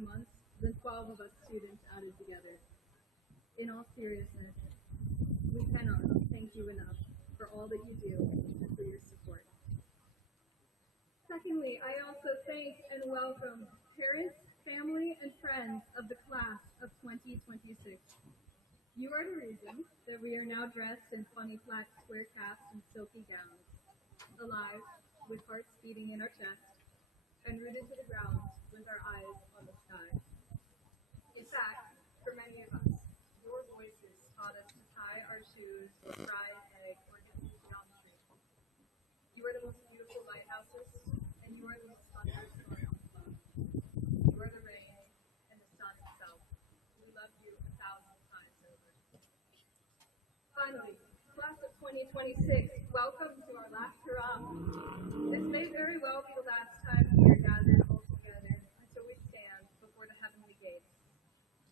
9 months than 12 of us students added together. In all seriousness, we cannot thank you enough for all that you do and for your support. Secondly, I also thank and welcome parents, family, and friends of the class of 2026. You are the reason that we are now dressed in funny flat square caps and silky gowns, alive, with hearts beating in our chest, and rooted to the ground with our eyes on the sky. In fact, for many of us, your voices taught us to tie our shoes, or fry an egg, or do geometry. You are the most beautiful lighthouses, and you are the most thunderous storms. You are the rain and the sun itself. We love you 1,000 times over. Finally, class of 2026, welcome to our last hurrah. This may very well be the last time we are gathered all together until we stand before the heavenly gates.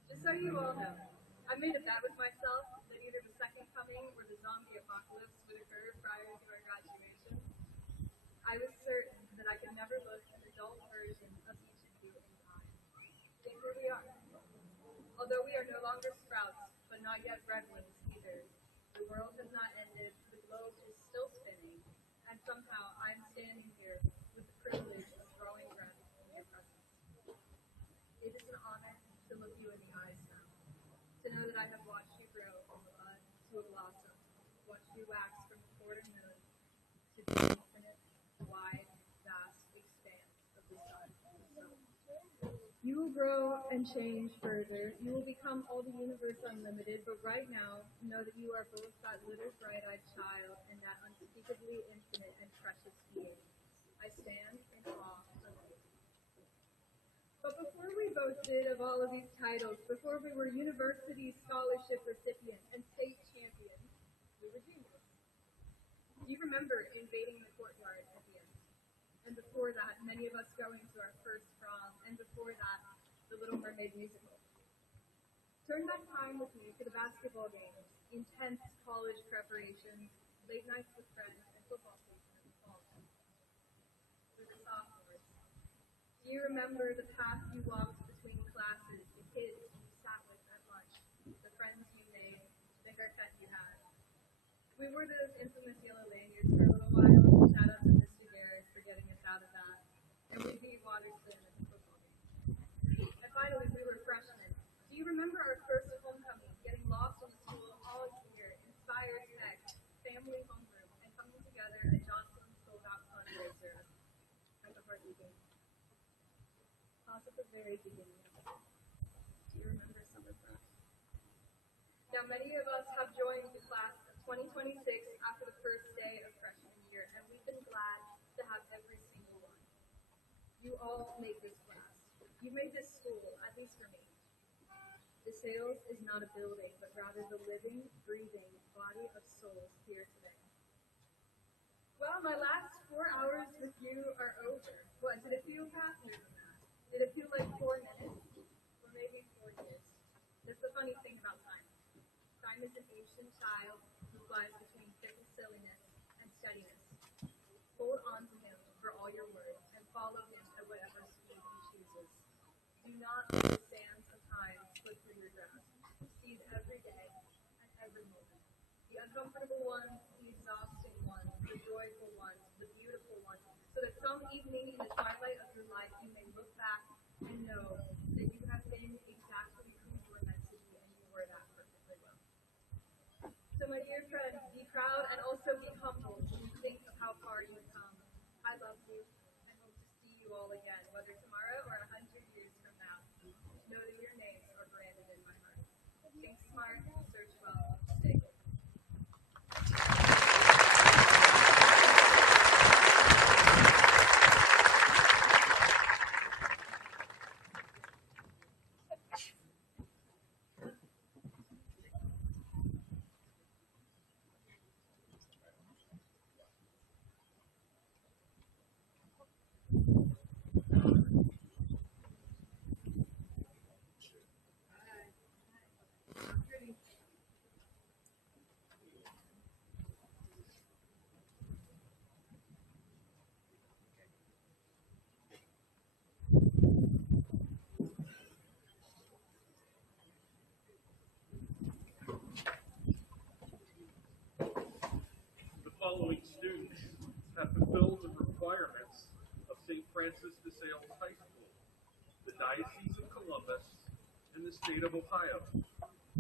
Just so you all know, I made a bet with myself that either the second coming or the zombie apocalypse would occur prior to our graduation. I was certain that I could never look an adult version of each of you in the eye. Yet here we are. Although we are no longer sprouts, but not yet breadwings either, the world has not ended, the globe is still spinning, and somehow I'm standing here with the privilege of drawing breath in your presence. It is an honor to look you in the eyes now, to know that I have watched you grow from a bud to a blossom, watched you wax from the quarter moon to the infinite, wide, vast expanse of the sun. You will grow and change further. You will become all the universe unlimited, but right now, know that you are both that little bright-eyed child and that unspeakably infinite and precious being. I stand in awe of you. But before we boasted of all of these titles, before we were university scholarship recipients and state champions, we were juniors. Do you remember invading the courtyard at the end? And before that, many of us going to our first prom, and before that, the Little Mermaid musical. Turn back time with me to the basketball games, intense college preparations, late nights with friends, and football season in the fall. We were sophomores. Do you remember the path you walked between classes, the kids you sat with at lunch, the friends you made, the haircut you had? We wore those infamous yellow lanyards for a little while. Shout out to Mr. Garrett for getting us out of that. And we beat Waterston at the football game. And finally, we were freshmen. Do you remember our first homecoming, getting lost in the school all year, inspired tech, family homeroom, and coming together at Johnson's sold-out fundraiser at the Hartley game? Pause at the very beginning. Do you remember summer prep? Now, many of us have joined the class of 2026 after the first day of freshman year, and we've been glad to have every single one. You all made this class. You made this school, at least for me. DeSales is not a building, but rather the living, breathing body of souls here today. Well, my last 4 hours with you are over. What, did it feel faster than that? Did it feel like 4 minutes? Or maybe 4 years? That's the funny thing about time. Time is an ancient child who flies between fickle silliness and steadiness. Hold on to him for all your words and follow him at whatever speed he chooses. Do not let the sands of time slip through your grasp. Seize every day and every moment. The uncomfortable ones, the exhausting ones, the joyful ones, the beautiful ones, so that some evening in the twilight of your life you may look back and know that you have been exactly who you were meant to be, and you were that perfectly well. So my dear friends, be proud and also be humble when you think of how far you've come. I love you and hope to see you all again, whether tomorrow or 100 years from now. Know that your names are branded in my heart. Think smart, search well, stay good. DeSales High School, the Diocese of Columbus, and the state of Ohio,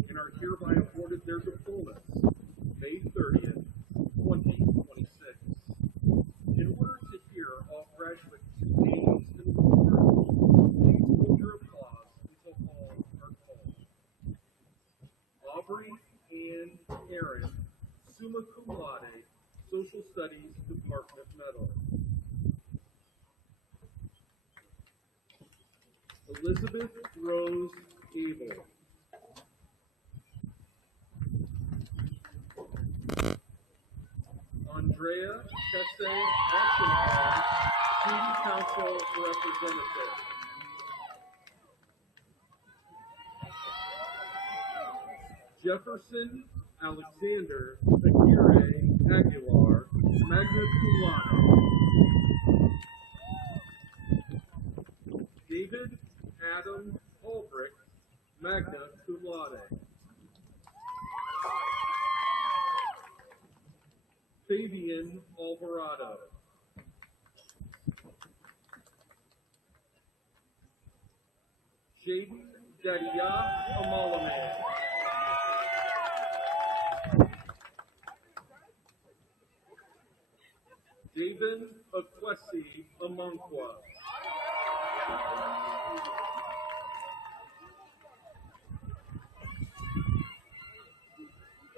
and are hereby awarded their diplomas May 30th, 2026. In order to hear all graduates' names and awards, please hold your applause until all are called. Aubrey Ann Aaron, summa cum laude, Social Studies Department Medal. Elizabeth Rose Abel. Andrea Kesse Ashenbaum, Student Council Representative. Jefferson Alexander Aguirre Aguilar, magna cum laude. David Adam Albrecht, magna cum laude. Fabian Alvarado. Jaden Dadia Amalaman. David Akwesi Amonkwa.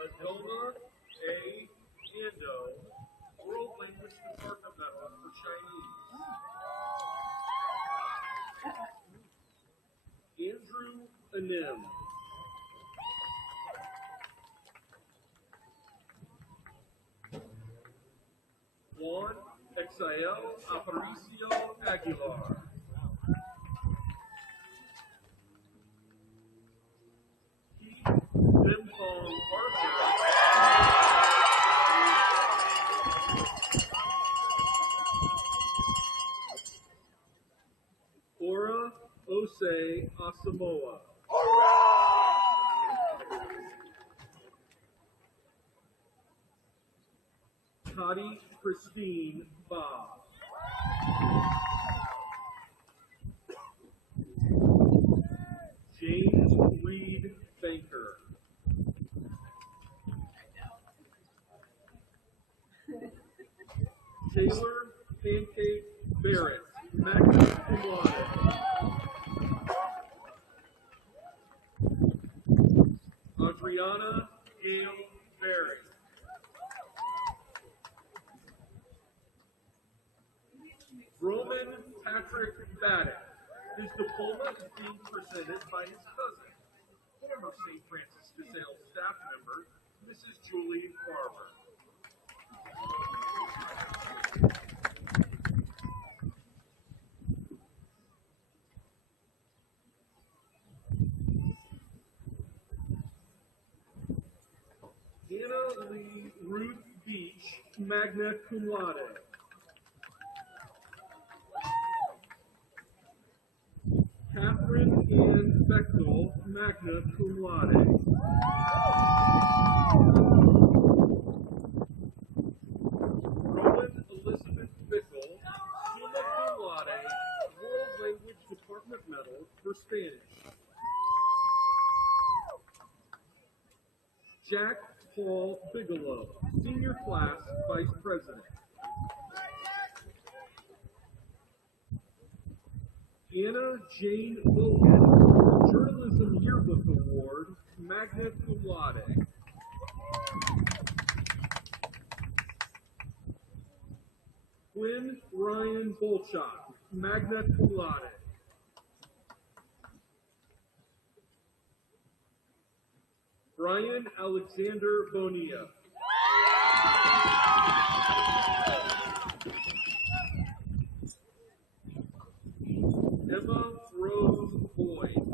Adoma A. Ando, World Language Department Medal for Chinese. Andrew Anim. Juan Exael Aparicio Aguilar. Keith Bimpong Archer. Ora Ose Asamoah. Toddy Christine Bob. James Reed Banker. Taylor Pancake Barrett, magna cum laude. Adriana Gail Berry. Roman Patrick Baddock. His diploma is being presented by his cousin, former St. Francis DeSales staff member, Mrs. Julie Barber. Anna Lee Ruth Beach, magna cum laude. Catherine Ann Bechtel, magna cum laude. Rowan Elizabeth Bickle, summa cum laude, World Language Department Medal for Spanish. Jack Paul Bigelow, Senior Class Vice President. Anna Jane Logan, Journalism Yearbook Award, magna cum laude. Quinn Ryan Bolchak, magna cum laude. Brian Alexander Bonilla. Emma Rose Boyd.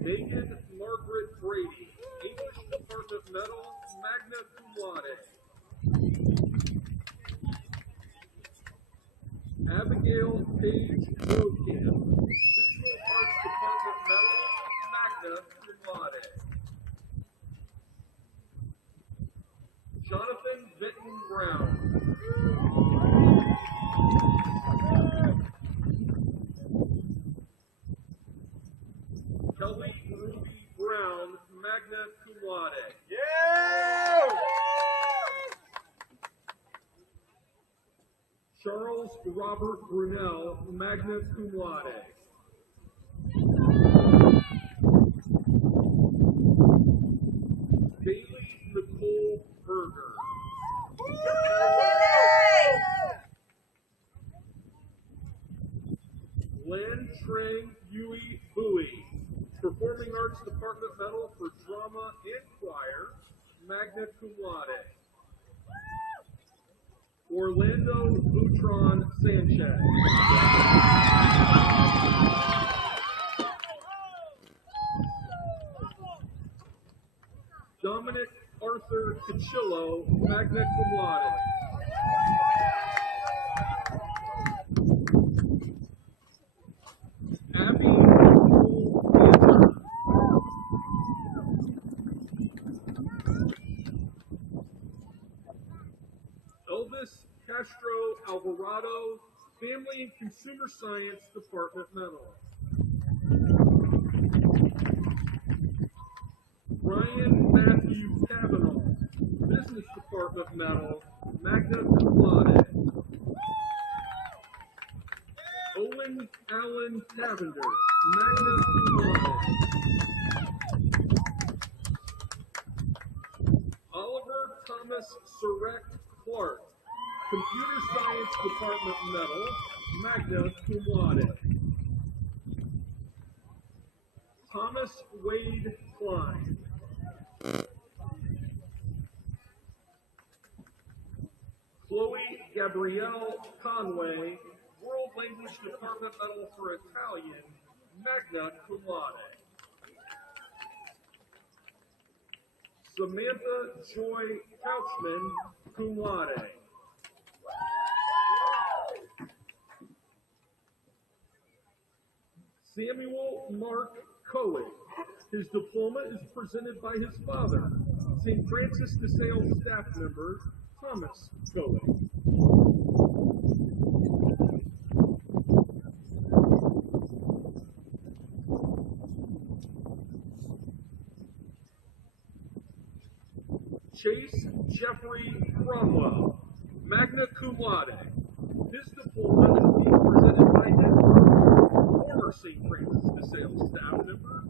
Megan Margaret Brady, English Department Medal, magna cum laude. Abigail Page Rokamp, Visual Arts Department Medal, magna cum laude. Jonathan Benton Brown. Kelly Ruby Brown, magna cum laude. Yeah! Charles Robert Brunel, magna cum laude. Bailey Nicole Berger. Len Trang Yui Bowie, Performing Arts Department Medal for Drama and Choir, magna cum laude. Orlando Butron Sanchez. Dominic Arthur Cachillo, magna cum laude. Abby Nicole Cantor. Elvis Castro Alvarado, Family and Consumer Science Department Medal. Ryan Matthew Cavanaugh, Business Department Medal, magna cum laude. Owen Allen Cavender, magna cum laude. Oliver Thomas Surratt Clark, Computer Science Department Medal, magna cum laude. Thomas Wade Klein. Chloe Gabrielle Conway, World Language Department Medal for Italian, magna cum laude. Samantha Joy Couchman, cum laude. Samuel Mark Cohen. His diploma is presented by his father, St. Francis DeSales staff member, Thomas Cohen. Chase Jeffrey Cromwell, magna cum laude. His diploma is being presented by his former St. Francis DeSales staff member,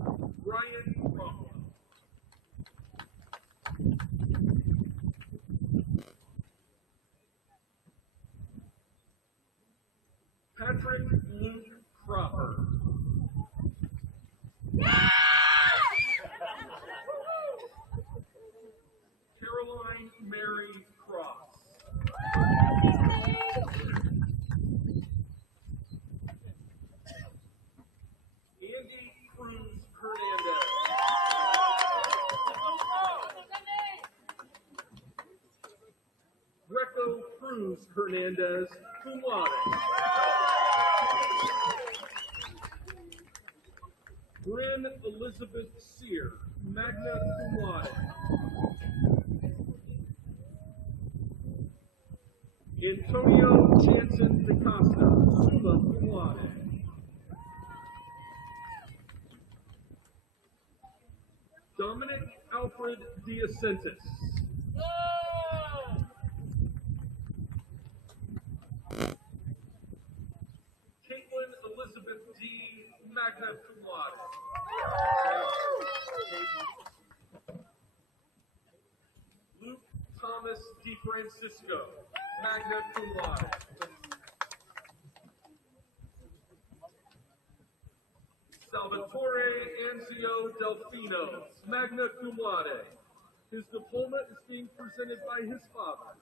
Ryan Cromwell. Patrick Luke Cropper. Caroline Mary Cross. Andy Cruz Hernandez. Greco Cruz Hernandez, cum laude. Bryn Elizabeth Sear, magna cum laude. Antonio Jansen DaCosta, summa cum laude. Dominic Alfred Diacentis. Caitlin Elizabeth D, magna cum laude. Luke Thomas DeFrancisco, magna cum laude. Salvatore Anzio Delfino, magna cum laude. His diploma is being presented by his father,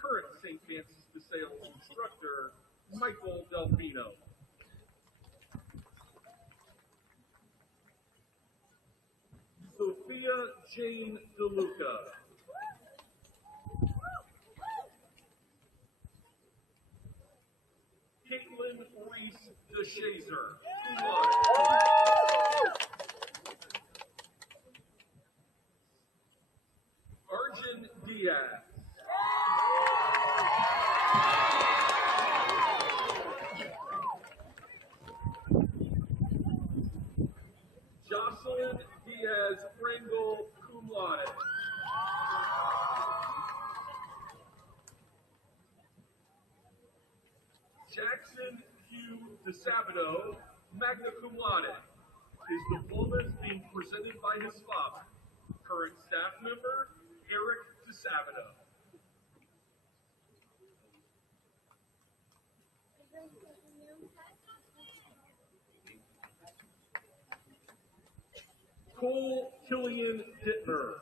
current St. Francis DeSales instructor, Michael Delfino. Sophia Jane DeLuca. Caitlin Reese DeShazer, cum laude. Arjun Diaz. Jackson Q. DeSabato, magna cum laude. His diploma is being presented by his father, current staff member, Eric DeSabato. Cole Killian Dittmer.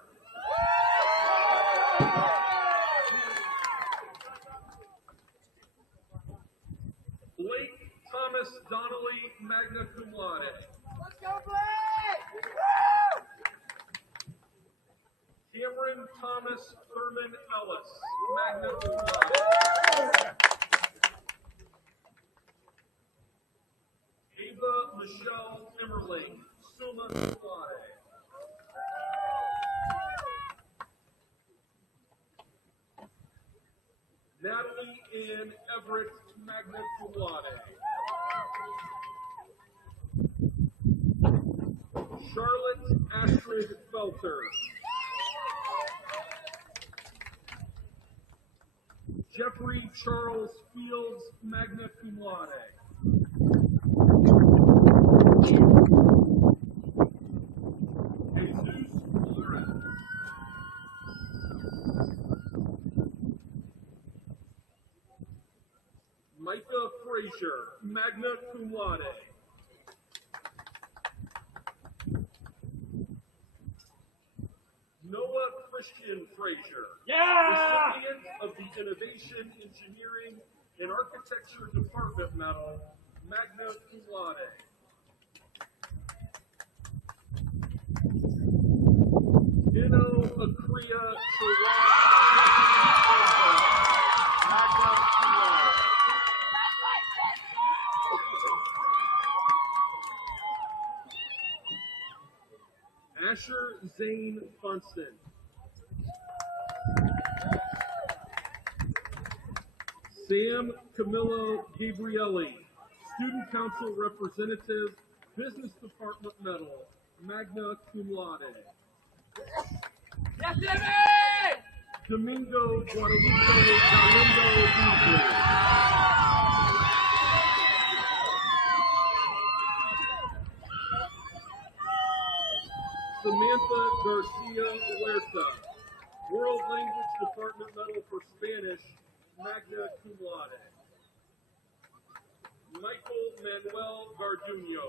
Blake Thomas Donnelly, magna cum laude. Let's go, Blake! Cameron Thomas Thurman Ellis, magna cum laude. Ava Michelle Timmerling, summa cum laude. Natalie Ann Everett, magna cum laude. Charlotte Astrid Felter. Jeffrey Charles Fields, magna cum laude. Jesus Flores. Micah Frazier, magna cum laude. Noah Christian Frazier, recipient of the Innovation, Engineering, and Architecture Department Medal, magna cum laude. Ino Akria Chirag, magna cum laude. Asher Zane Funston. Sam Camillo Gabrielli, Student Council Representative, Business Department Medal, magna cum laude. Yes, Jimmy! Domingo Guadalupe Galindo Beasley. Samantha Garcia Huerta, World Language Department Medal for Spanish, magna cum laude. Michael Manuel Garduño.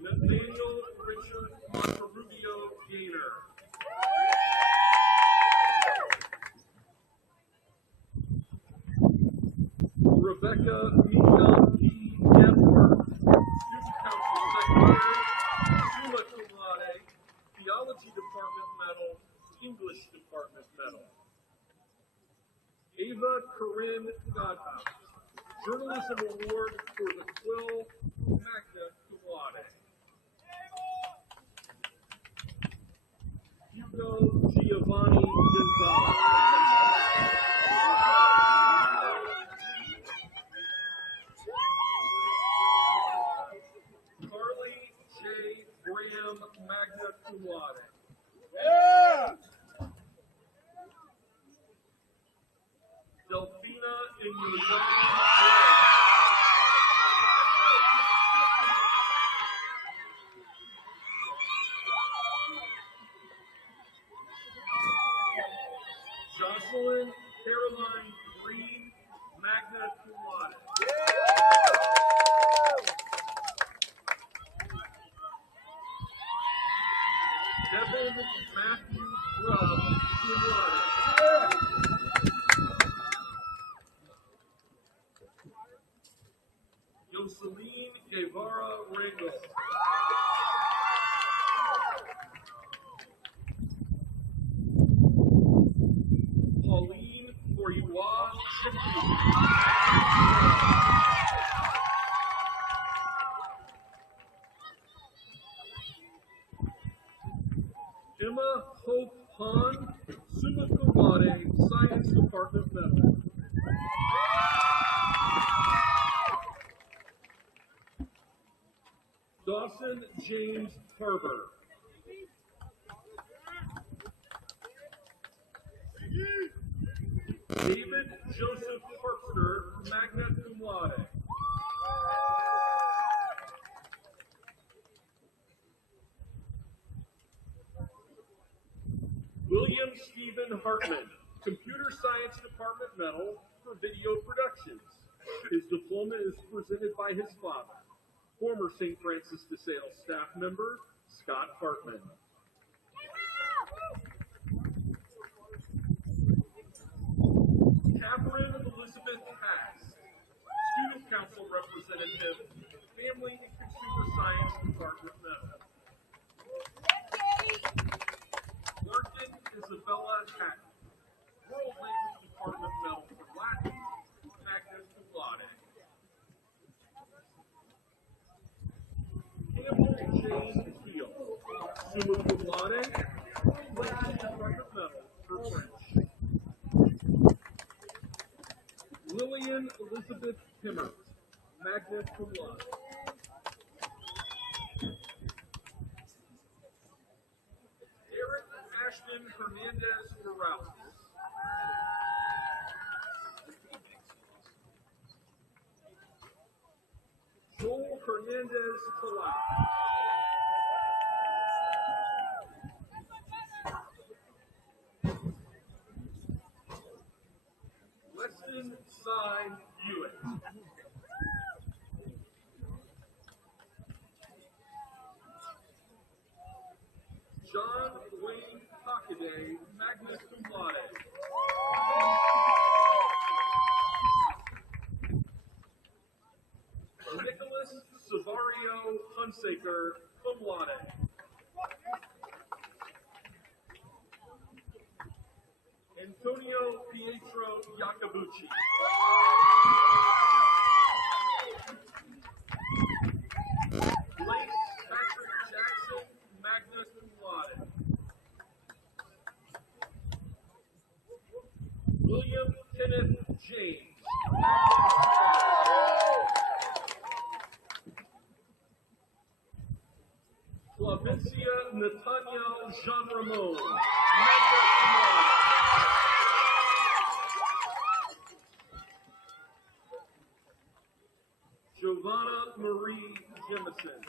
Nathaniel Richard Monterrubio Gaynor. Rebecca Michelle P. Edward, Student Council Secretary, summa cum laude, Theology Department Medal, English Department Medal. Ava Corinne Godhouse, Journalism Award for the Quill, magna cum laude. Hugo Giovanni Gonzalez. Carly J. Graham, magna cum laude. Yeah! Delphina Inyulan. Jocelyn Caroline Green, magna cum laude. Devin Matthew Grubb, cum laude. Yoseline Guevara Rangel. Pauline Bourgeois Emma Hope Hahn, summa cum laude, Science Department Medal. Dawson James Harbour. David Joseph Harpster, magna cum laude. William Stephen Hartman, Computer Science Department Medal for Video Productions. His diploma is presented by his father, former St. Francis DeSales staff member, Scott Hartman. Catherine Elizabeth Haas, Student Council Representative, Family and Consumer Science Department Medal. Larkin Isabella Hatton, World Language Department Medal for Latin, magna cum laude. Campbell James Keel, summa cum laude, Language Department Medal for French. Lillian Elizabeth Himmert, magna cum laude. Eric Ashton Hernandez Morales. Joel Hernandez Talat. Weston Sy Hewitt. John Wayne Hockaday, magna cum laude. Nicholas Savario Hunsaker, cum laude. Antonio Pietro Iacobucci. Blake Patrick Jackson, magna cum laude. William Kenneth James, magna cum laude. Clavencia Nathaniel Jean Ramon, magna cum laude. Giovanna Marie Jemison.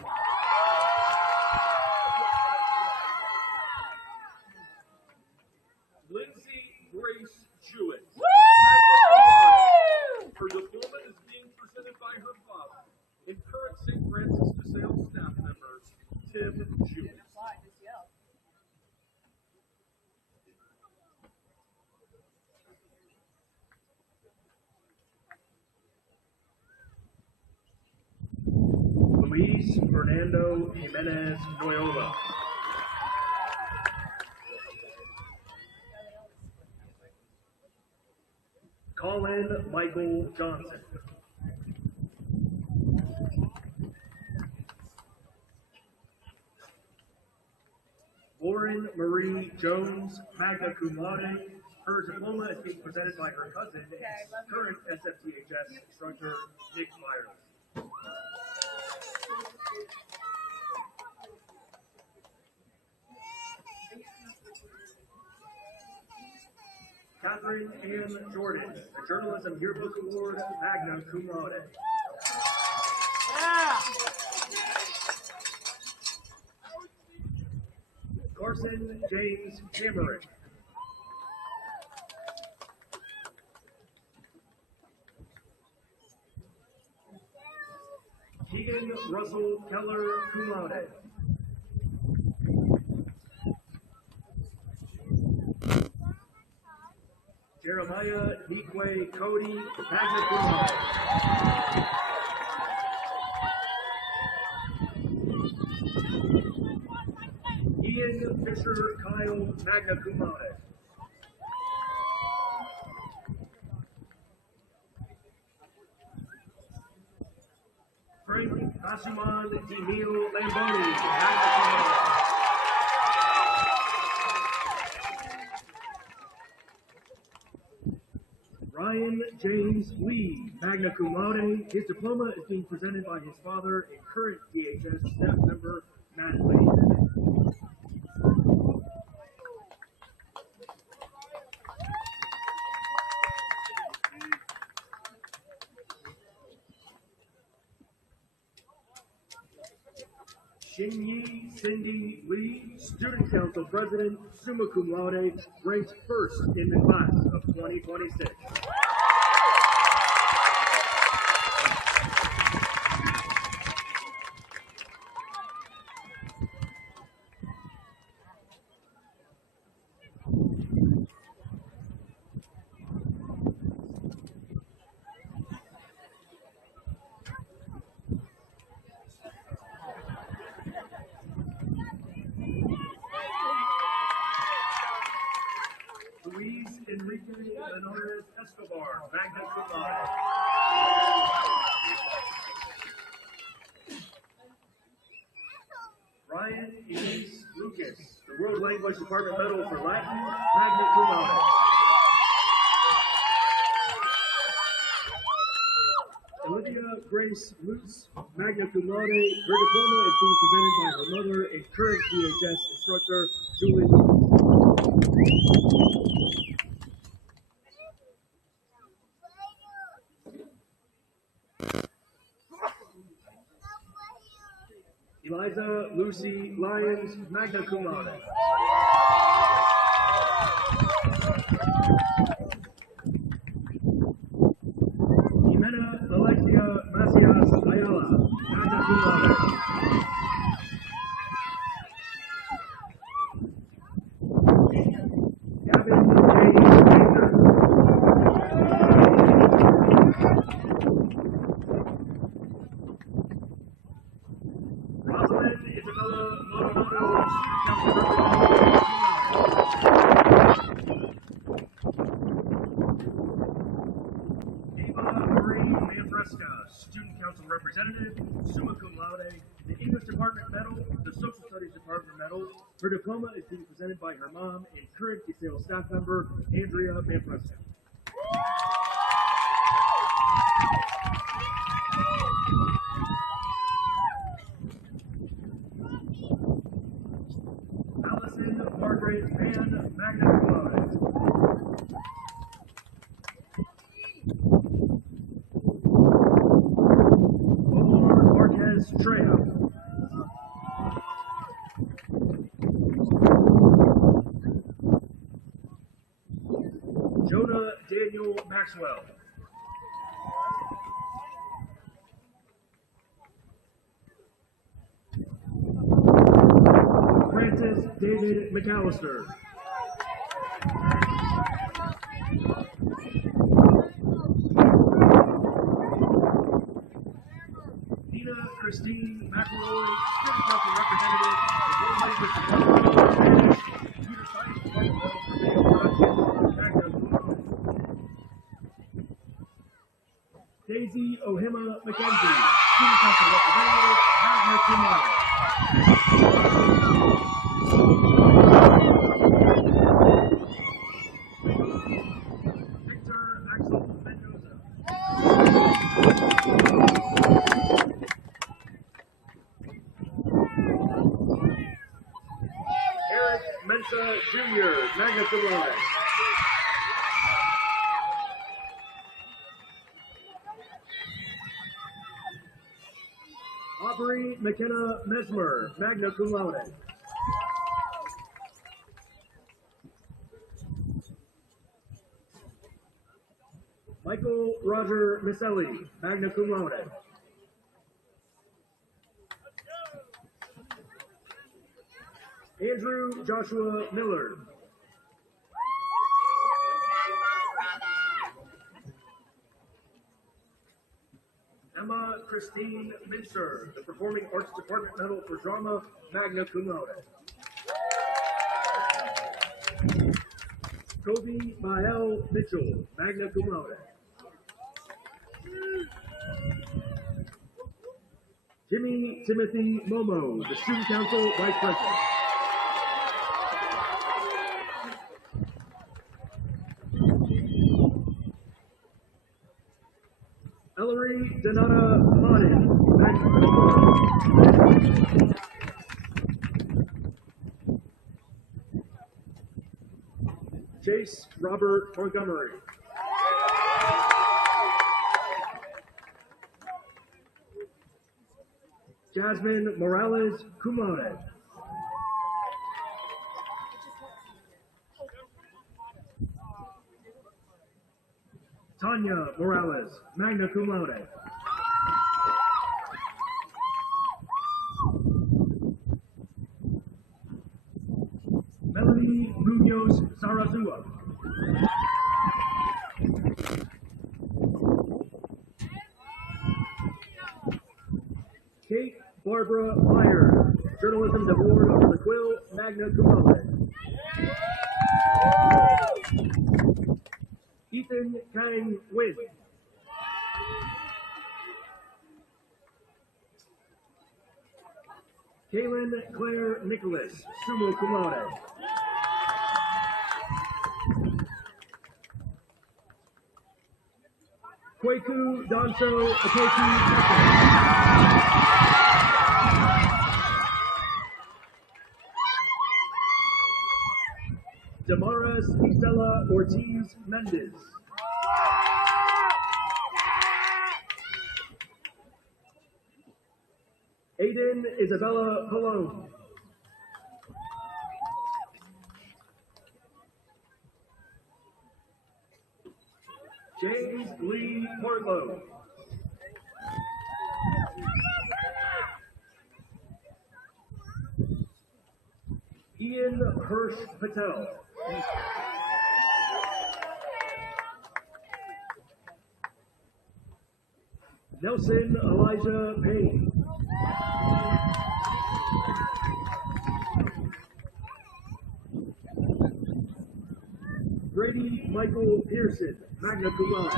Lindsay Grace Jewett, magna cum laude. Her diploma is being presented by her father and current St. Francis DeSales staff member, Tim Jewett. Luis Fernando Jimenez Noyola. Colin Michael Johnson. Lauren Marie Jones, magna cum laude. Her diploma is being presented by her cousin, current SFTHS instructor, Nick Myers. Catherine Ann Jordan, the Journalism Yearbook Award, magna cum laude. Yeah. Carson James Cameron. Keegan Russell Keller, cum laude. Jeremiah Nikwe Cody, magna cum laude. Ian Fisher Kyle, magna cum laude. Frank Asuman Emil Lamboni, magna cum laude. Ryan James Lee, magna cum laude. His diploma is being presented by his father and current DHS staff member, Matt Lee. Xingyi Cindy Lee, Student Council President, summa cum laude, ranked first in the class of 2026. Luis Enrique Linares Escobar, magna cum laude. Ryan Elise Lucas, the World Language Department Medal for Latin, magna cum laude. Olivia Grace Lutz, magna cum laude. Her diploma is being presented by her mother and current DHS instructor, Julie Lutz. Eliza Lucy Lyons, magna cum laude. Jimena Alexia Macias Ayala, magna cum laude. Gavin James Baker. Rosalind Isabella Moromoto, Student Council Representative. Eva Marie Manfresca, Student Council Representative, summa cum laude, the English Department Medal, the Social Studies Department Medal. Her diploma is being presented by her mom and current DeSales staff member, Andrea Manfresca. Allison Margaret Van, magna cum laude. Omar Marquez Trejo. Jonah Daniel Maxwell. Francis David McAllister. Nina Christine McElroy, Student Council Representative, the World Language Department, Computer Science Department Medal for Video Production, magna cum laude. Daisy Ohima McKenzie, Student Council Representative, magna cum laude. Victor Axel Mendoza. Eric Mensa Jr., magna cum laude. Aubrey McKenna Mesmer, magna cum laude. Michael Roger Miselli, magna cum laude. Andrew Joshua Miller. Emma Christine Mincer, the Performing Arts Department Medal for Drama, magna cum laude. Kobe Mael Mitchell, magna cum laude. Jimmy Timothy Momo, the Student Council Vice President. Ellery Donata Modin, magna cum laude. Chase Robert Montgomery. Jasmine Morales, cum laude. Tanya Morales, magna cum laude. Melanie Munoz Zarazua. Kate Barbara Meyer, journalism award under the Quill, magna cum laude. Ethan Kang Win. Kaylin Claire Nicholas, summa cum laude. Kweku Donso Akechi Damaris Estela Ortiz Mendez. Aiden Isabella Colon. James Lee Portlow. Ian Hirsch Patel. Nelson Elijah Payne. Grady Michael Pearson, magna cum laude.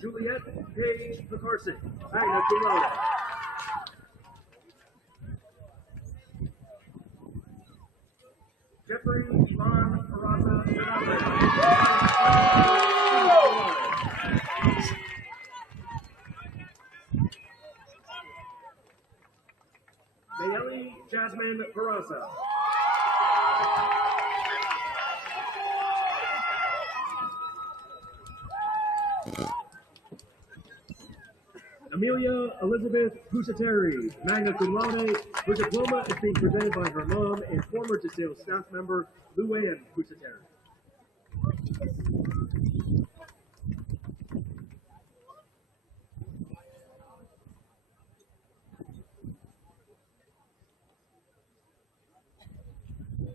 Juliette Page Picarson, magna cum laude. Jeffrey Ivan Peraza Mayeli Jasmine Peraza. Amelia Elizabeth Pusateri, magna cum laude. Her diploma is being presented by her mom and former DeSales staff member, Luann Pusateri.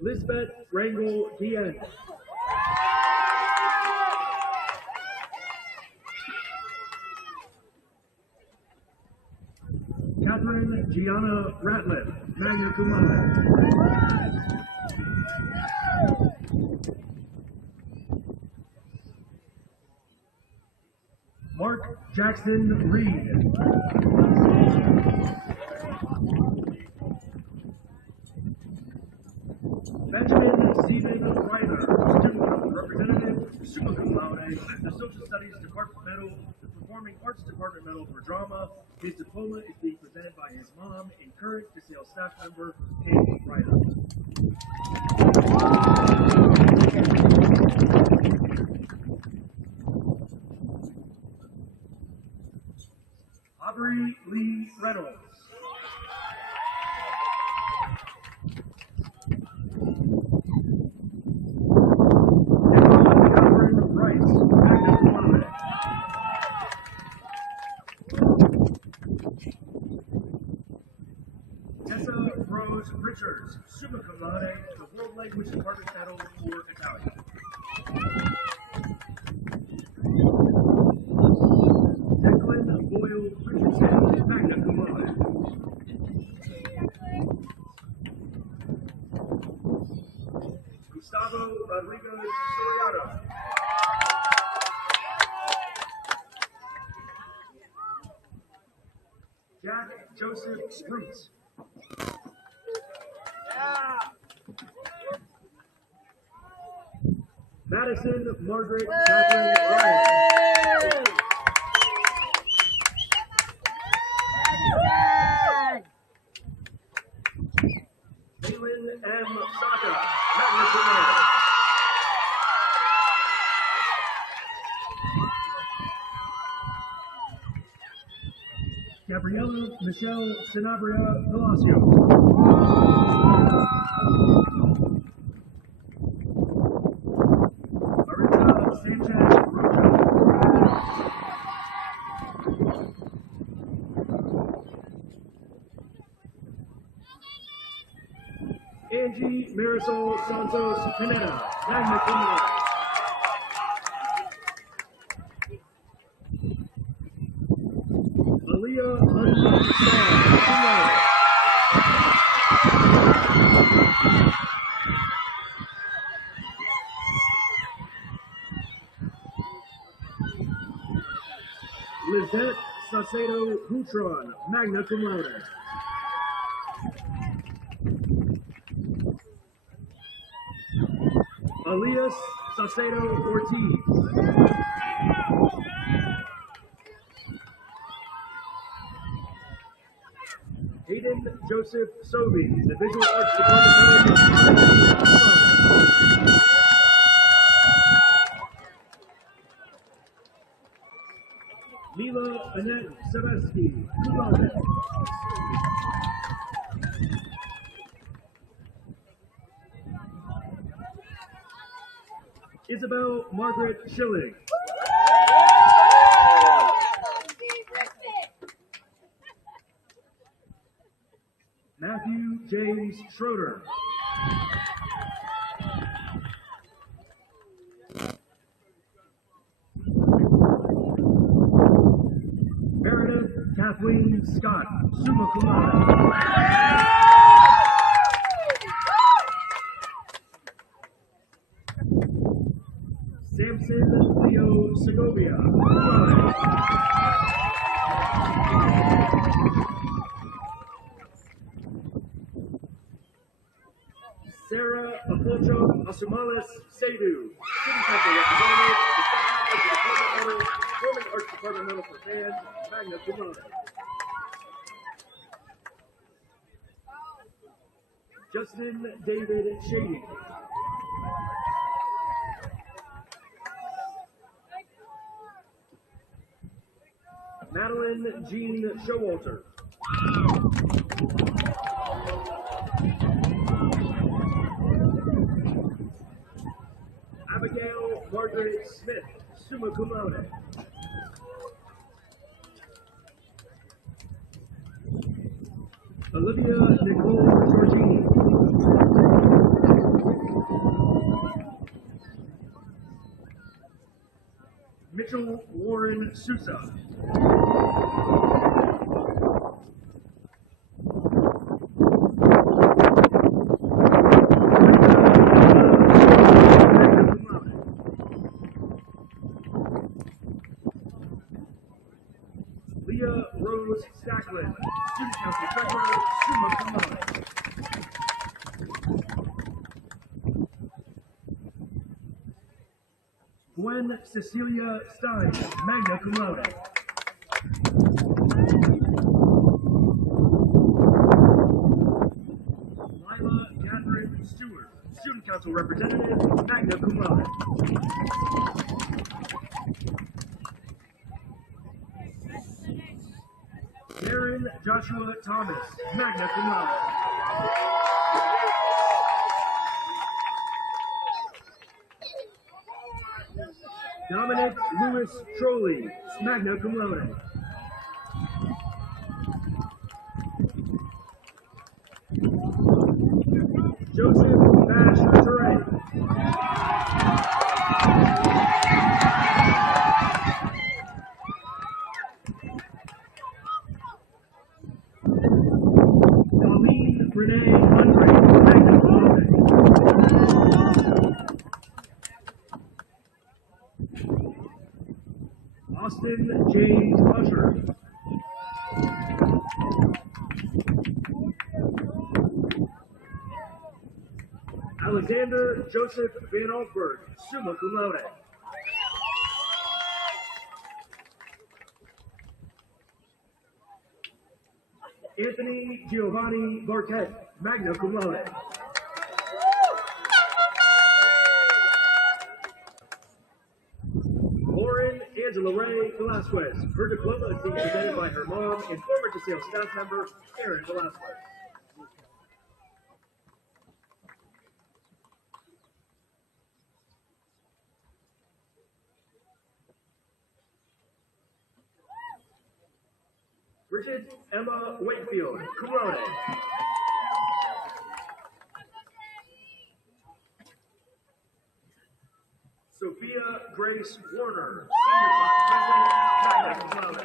Lisbeth Rangel Dien. Catherine Gianna Ratliff, magna cum laude. Mark Jackson Reed. Benjamin Stephen Reiner, student council representative, summa cum laude, the social studies departmental, the performing arts department medal for drama. His diploma is being presented by his mom and current DeSales staff member, Kate Reiner. Aubrey Lee Reynolds. Catherine Rice, magna cum laude. Tessa Rose Richards, summa cum laude, the World Language Department Medal for Italian. Declan Boyle Richardson, magna cum laude. Gustavo Rodriguez Soriano. Jack Joseph Roots. Madison Margaret Catherine Ryan. Caitlin M. Saka, magna cum laude. Michelle Sanabria Palacio. Marita Sanchez Rocha. Angie Marisol Santos Pineda, magna cum laude. Aaliyah Unlock Star, cum laude. Lizette Saucedo Hutron, magna cum laude. Elias Saucedo Ortiz. Hayden Joseph Sobey, the Visual Arts Department. Mila Annette Savesky, cum laude. Isabel Margaret Schilling. Matthew James Schroeder. Meredith Kathleen Scott, summa cum laude. Samson Leo Segovia, cum laude. Sarah Apocho Asumales Seydu, City Council Representative, Performing Arts Department Medal for Band, magna cum laude. Justin David Shady. Madeline Jean Showalter. Abigail Margaret Smith, summa cum laude. Olivia Nicole Giorgini. Mitchell Warren Sousa. Leah Rose Stacklin, Student Council Treasurer, summa cum laude. Gwen Cecilia Stein, magna cum laude. Lila Catherine Stewart, Student Council Representative, magna cum laude. Darren Joshua Thomas, magna cum laude. Dominic Lewis Trolley, magna cum laude. Joseph Bash Turay. Colleen Renee Andre, magna cum laude. Austin James Usher. Alexander Joseph Van Altberg, summa cum laude. Anthony Giovanni Barquette, magna cum laude. Lauren Angela Ray Velasquez. Her diploma is being presented by her mom and former DeSales staff member, Erin Velasquez. Bridget Emma Wakefield, cum laude. Sophia Grace Warner, senior class president, magna cum laude.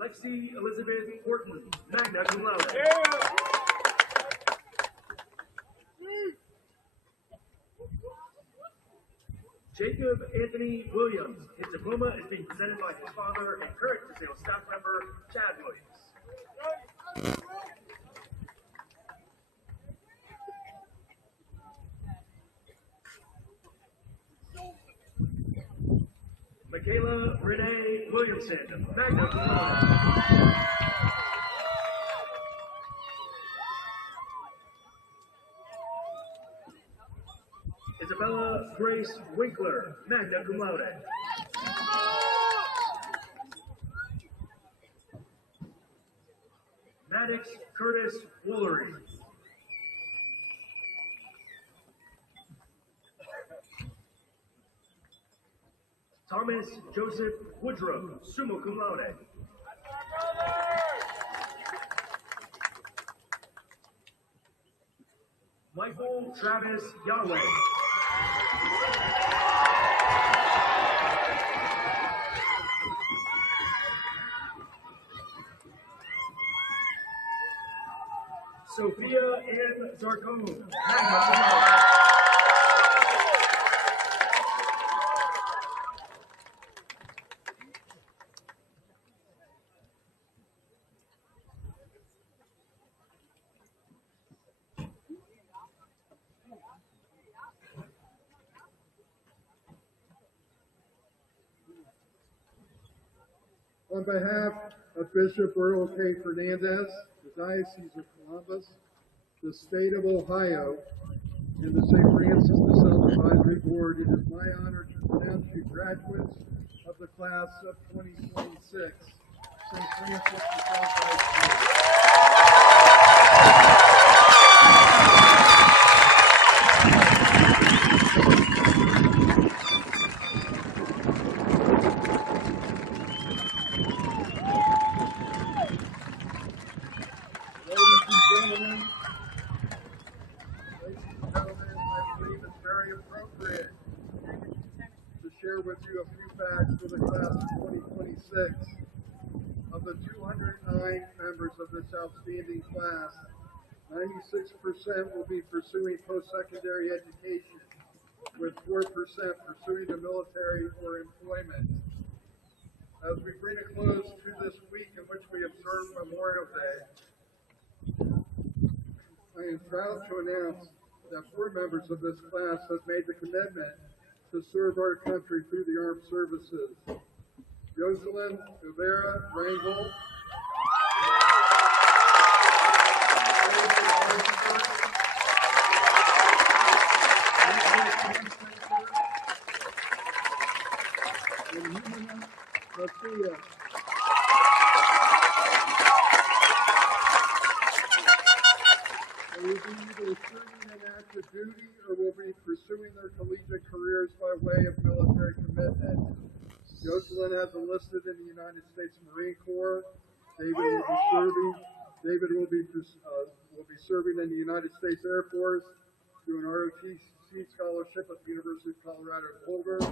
Lexi Elizabeth Horton, magna cum laude. Jacob Anthony Williams. His diploma is being presented by his father and current DeSales staff member, Chad Williams. Michaela Renee Williamson, magna cum laude. Isabella Grace Winkler, magna cum laude. Maddox Curtis Woolery. Thomas Joseph Woodruff, summa cum laude. Michael Travis Yahweh. Sophia Ann Zarcone, magna cum laude. On behalf of Bishop Earl K. Fernandez, the Diocese of Columbus, the State of Ohio, and the St. Francis de Sales Advisory Board, it is my honor to pronounce you graduates of the class of 2026, St. Francis de Sales High School. With you a few facts for the class of 2026. Of the 209 members of this outstanding class, 96% will be pursuing post-secondary education, with 4% pursuing the military or employment. As we bring a close to this week in which we observe Memorial Day, I am proud to announce that 4 members of this class have made the commitment to serve our country through the armed services. Jocelyn Rivera Rangel, and Jimena Garcia. They will be either serving in active duty or will be pursuing their collegiate careers by way of military commitment. Jocelyn has enlisted in the United States Marine Corps. David will be serving in the United States Air Force through an ROTC scholarship at the University of Colorado at Boulder.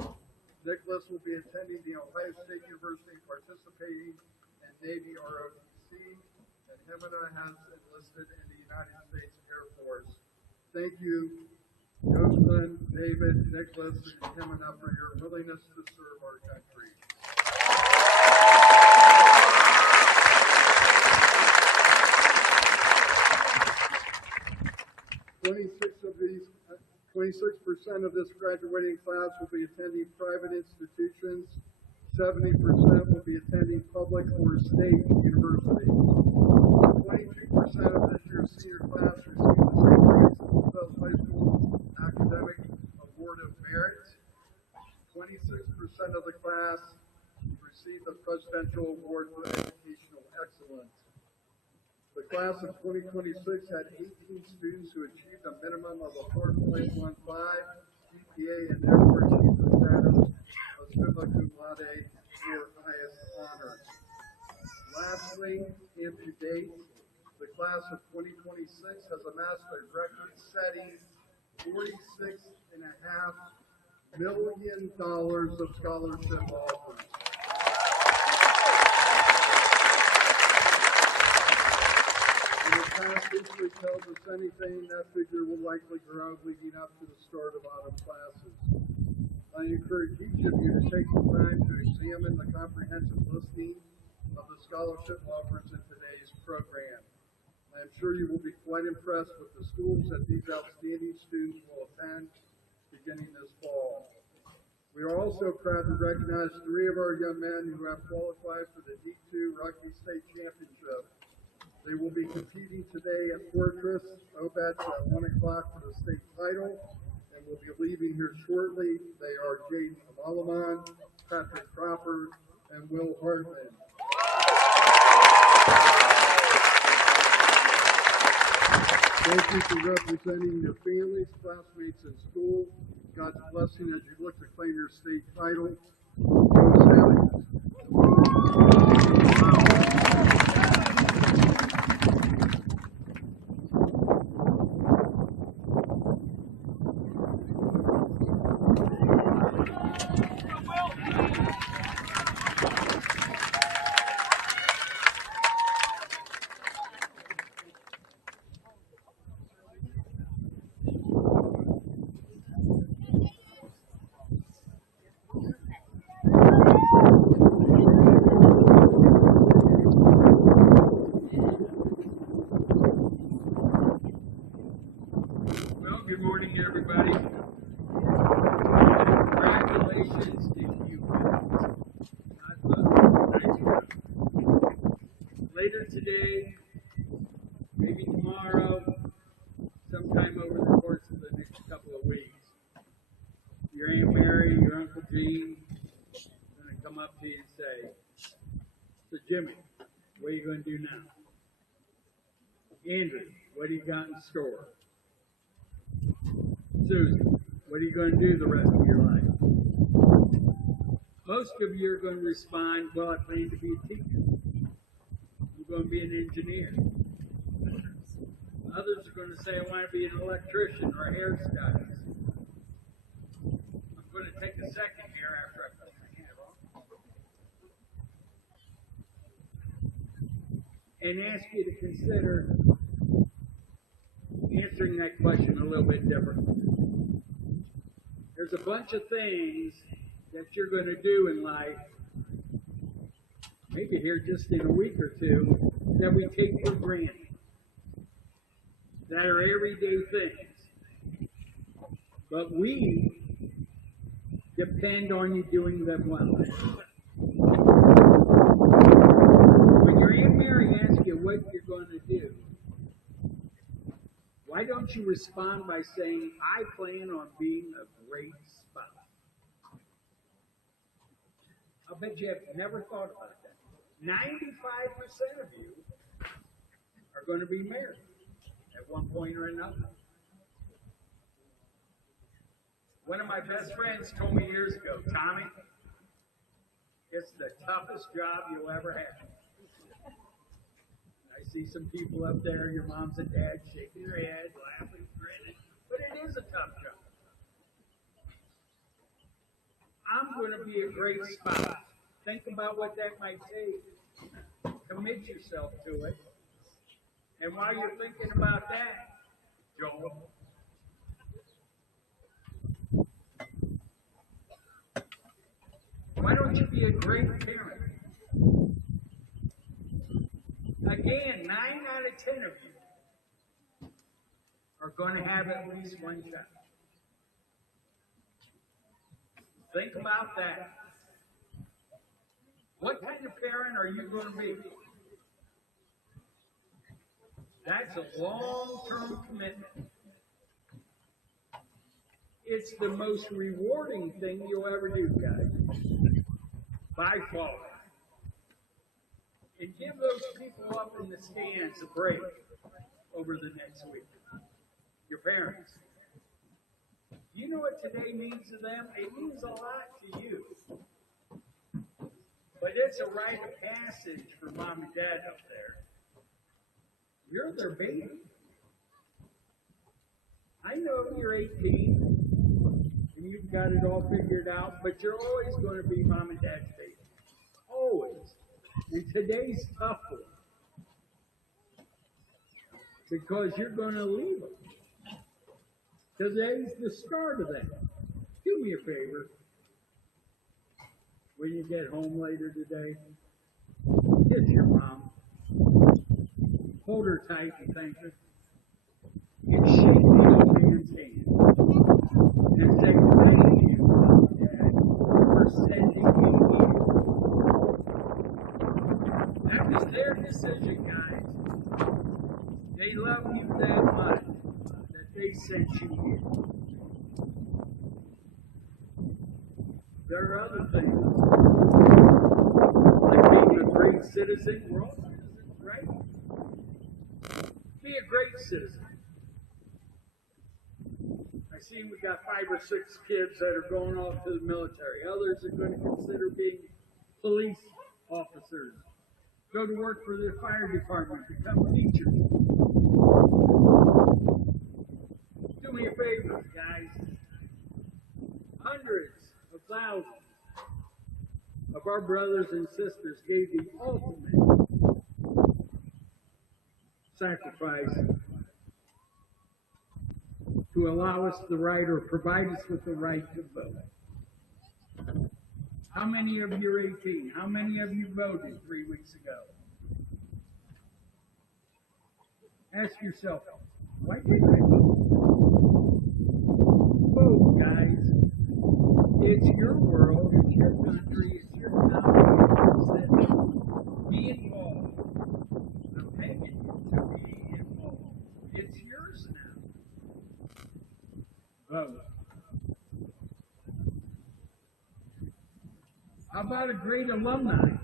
Nicholas will be attending the Ohio State University and participating in Navy ROTC. And Jimena has enlisted in the United States Air Force. Thank you, Jocelyn, David, Nicholas, and Jimena, for your willingness to serve our country. 26% of this graduating class will be attending private institutions. 70% will be attending public or state universities. 22% of this year's senior class received the St. Francis de Sales High School Academic of the class received the Presidential Award for Educational Excellence. The class of 2026 had 18 students who achieved a minimum of a 4.15 GPA and therefore achieved the status of summa cum laude or highest honors. Lastly, and to date, the class of 2026 has amassed a record-setting $46.5 million of scholarship offers. And if past history tells us anything, that figure will likely grow leading up to the start of autumn classes. I encourage each of you to take the time to examine the comprehensive listing of the scholarship offers in today's program. I am sure you will be quite impressed with the schools that these outstanding students will attend beginning this fall. We are also proud to recognize 3 of our young men who have qualified for the D2 Rugby State Championship. They will be competing today at Fortress Obets at 1 o'clock for the state title and will be leaving here shortly. They are Jaden Amalaman, Patrick Cropper, and Will Hartman. Thank you for representing your families, classmates, and school. God's blessing as you look to claim your state title. Go Sallies. Good morning, everybody. Congratulations if you later today, maybe tomorrow, sometime over the course of the next couple of weeks, your Aunt Mary, your Uncle Gene, are going to come up to you and say, "So Jimmy, what are you going to do now? Andrew, what do you got in store? Susan, what are you going to do the rest of your life?" Most of you are going to respond, "Well, I plan to be a teacher. I'm going to be an engineer." Others are going to say, "I want to be an electrician or a hairstylist." I'm going to take a second here after I put my hand on and ask you to consider answering that question a little bit differently. There's a bunch of things that you're going to do in life, maybe here just in a week or two, that we take for granted, that are everyday things. But we depend on you doing them well. When your Aunt Mary asks you what you're going to do, why don't you respond by saying, "I plan on being a great spouse"? I'll bet you have never thought about that. 95% of you are going to be married at one point or another. One of my best friends told me years ago, "Tommy, it's the toughest job you'll ever have." I see some people up there, your moms and dads, shaking their heads, laughing, grinning, but it is a tough job. I'm going to be a great spouse. Think about what that might take. Commit yourself to it. And while you're thinking about that, Joel, why don't you be a great parent? Again, 9 out of 10 of you are going to have at least one child. Think about that. What kind of parent are you going to be? That's a long-term commitment. It's the most rewarding thing you'll ever do, guys. by far. And give those people up in the stands a break over the next week. Your parents. You know what today means to them? It means a lot to you. But it's a rite of passage for mom and dad up there. You're their baby. I know you're 18 and you've got it all figured out, but you're always going to be mom and dad's baby. Always. And today's tough one. Because you're going to leave them. Today's the start of that. Do me a favor. When you get home later today, kiss your mom. Hold her tight and thank her. And shake the old man's hand. And say, thank you, Mom and Dad, for sending me here. That was their decision, guys. They love you that much that they sent you here. There are other things. Like being a great citizen. We're all citizens, right? Be a great citizen. I see we got 5 or 6 kids that are going off to the military. Others are going to consider being police officers. Go to work for the fire department, become teachers. Do me a favor, guys. Hundreds of thousands of our brothers and sisters gave the ultimate sacrifice to allow us the right or provide us with the right to vote. How many of you are 18? How many of you voted 3 weeks ago? Ask yourself, why did I vote? Vote, guys. It's your world, it's your country, it's your country. Be involved. I'm begging you to be involved. It's yours now. Vote. How about a great alumni?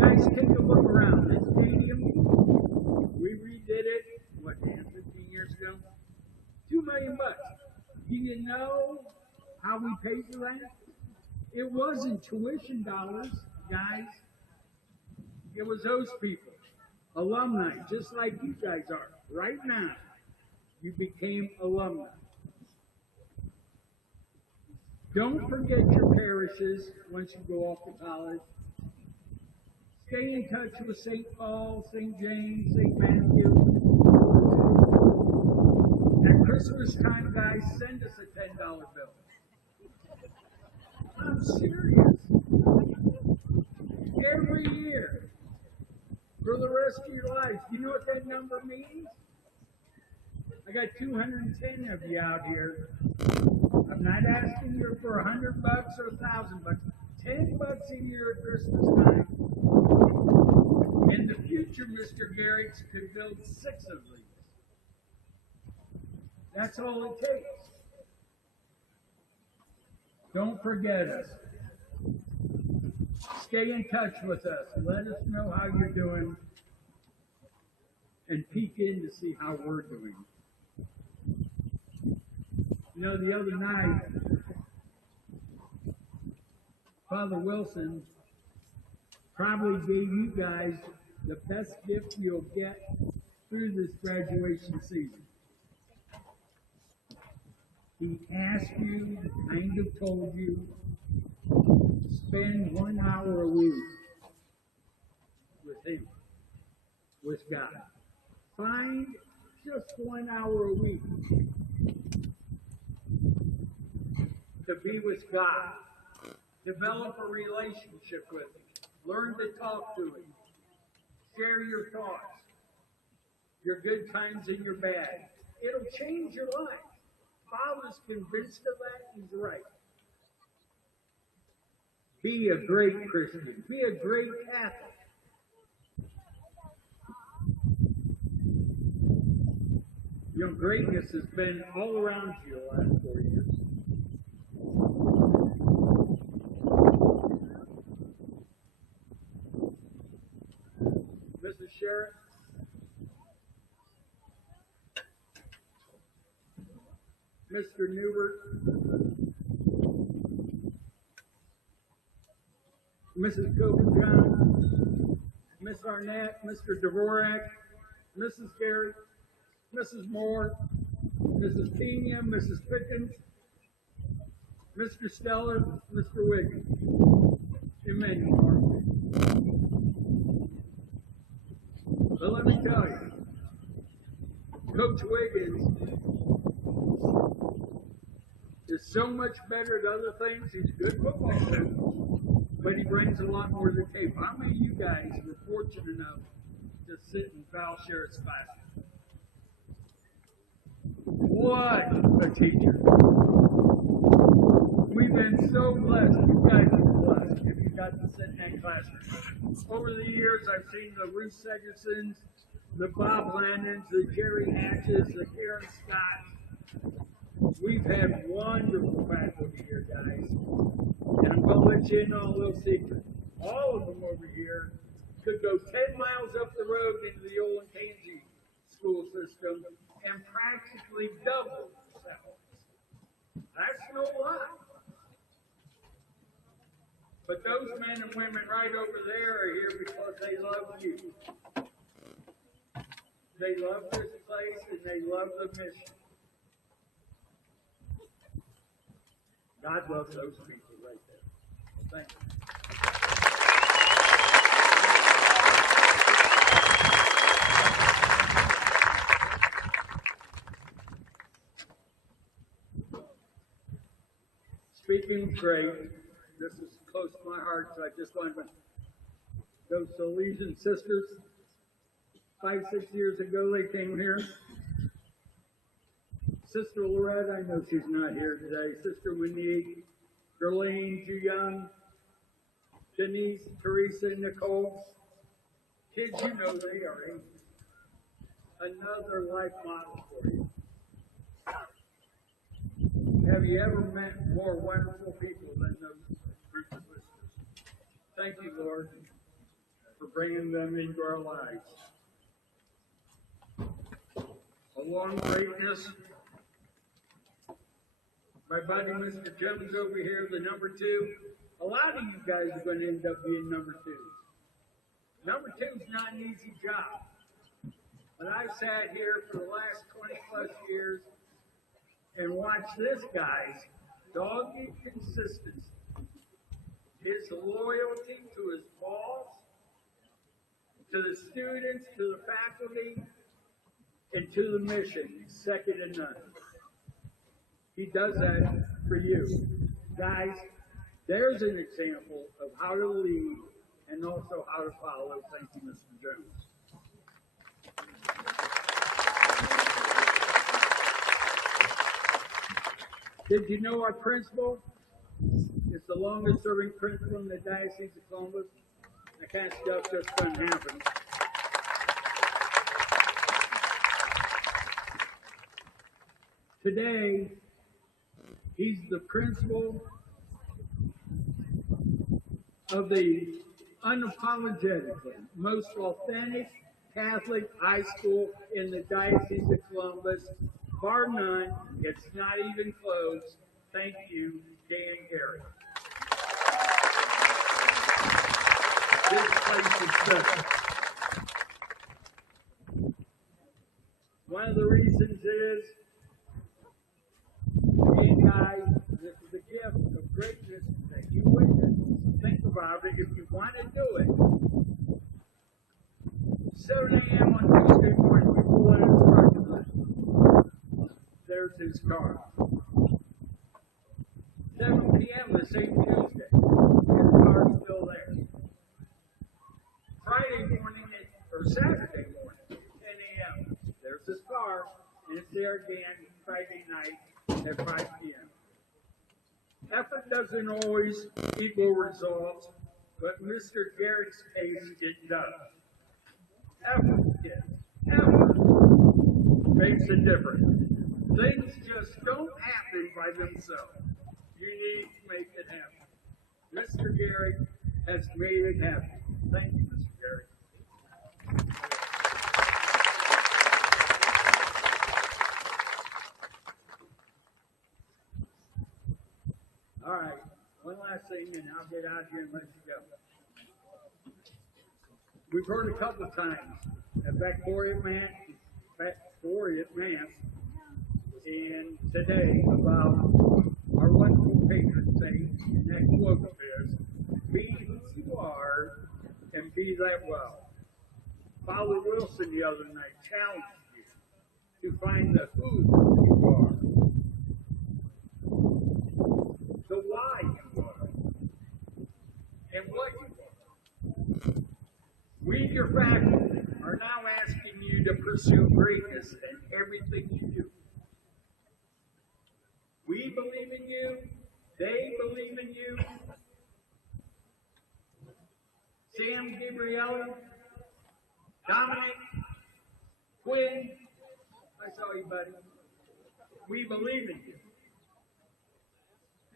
Guys, take a look around. This stadium, we redid it, what, 10, 15 years ago? $2 million. Do you know how we paid for that? It wasn't tuition dollars, guys. It was those people, alumni, just like you guys are. Right now, you became alumni. Don't forget your parishes once you go off to college. Stay in touch with St. Paul, St. James, St. Matthew. At Christmas time, guys, send us a $10 bill. I'm serious. Every year. For the rest of your life. You know what that number means? I got 210 of you out here. I'm not asking you for $100 or $1,000. $10 a year at Christmas time. In the future, Mr. Garrix could build 6 of these. That's all it takes. Don't forget us. Stay in touch with us. Let us know how you're doing. And peek in to see how we're doing. You know, the other night, Father Wilson probably gave you guys the best gift you'll get through this graduation season. He asked you, kind of told you, spend 1 hour a week with him, with God. Find just 1 hour a week to be with God. Develop a relationship with him. Learn to talk to him. Share your thoughts, your good times and your bad. It'll change your life. Father's convinced of that. He's right. Be a great Christian. Be a great Catholic. You know, greatness has been all around you the last 4 years. Sheriff. Mr. Newbert, Mrs. Copeland, Miss Arnett, Mr. Dvorak, Mrs. Garrett, Mrs. Moore, Mrs. Pena, Mrs. Pickens, Mr. Steller, Mr. Wiggins, and many more. But let me tell you, Coach Wiggins is so much better at other things. He's a good football coach, but he brings a lot more to the table. How many of you guys were fortunate enough to sit in Val Sheriff's class? What a teacher. We've been so blessed. You guys are blessed if you got to sit in that classroom. Over the years, I've seen the Ruth Segersons, the Bob Landons, the Jerry Hatches, the Karen Scotts. We've had wonderful faculty here, guys. And I'm going to let you in on a little secret. All of them over here could go 10 miles up the road into the Olentangy school system and practically double themselves. That's no lie. But those men and women right over there are here because they love you. They love this place and they love the mission. God loves those people right there. Thank you. Speaking of great, this is close to my heart, so I just wanted to, those Salesian sisters, 5-6 years ago, they came here. Sister Loretta, I know she's not here today. Sister Winnie, Darlene, Ju Young, Denise, Teresa, Nicole. Kids, you know they are another life model for you. Have you ever met more wonderful people than those group of sisters? Thank you, Lord, for bringing them into our lives. Along greatness, my buddy Mr. Jones over here, the number 2. A lot of you guys are going to end up being number 2. Number 2 is not an easy job. But I've sat here for the last 20 plus years and watched this guy's dogged consistency, his loyalty to his boss, to the students, to the faculty, and to the mission, second to none. He does that for you. Guys, there's an example of how to lead and also how to follow. Thank you, Mr. Jones. Did you know our principal is the longest serving principal in the Diocese of Columbus? That kind of stuff just doesn't happen. Today, he's the principal of the unapologetically most authentic Catholic high school in the Diocese of Columbus. Bar none, it's not even close. Thank you, Dan Gary. This place is special. One of the reasons is, again, guys, this is a gift of greatness that you witness. Think about it if you want to do it. 7 a.m. on Tuesday morning, we pull in the parking lot. There's his car. 7 p.m. the same Tuesday, his car's still there. Friday morning, or Saturday morning, 10 a.m., there's his car, and it's there again Friday night at 5 p.m. Effort doesn't always equal results, but Mr. Garrett's case, it does. Effort, kids. Effort makes a difference. Things just don't happen by themselves. You need to make it happen. Mr. Garrett has made it happen. Thank you, Mr. Garrett. blessing, and I'll get out here and let you go. We've heard a couple times at Victoria Mass and today about our wonderful patron saint, and that quote is, "Be who you are and be that well." Father Wilson the other night challenged you to find the who you are, the why you are, and what you are. We, your faculty, are now asking you to pursue greatness in everything you do. We believe in you. They believe in you. Sam, Gabriella, Dominic, Quinn, I saw you, buddy. We believe in you.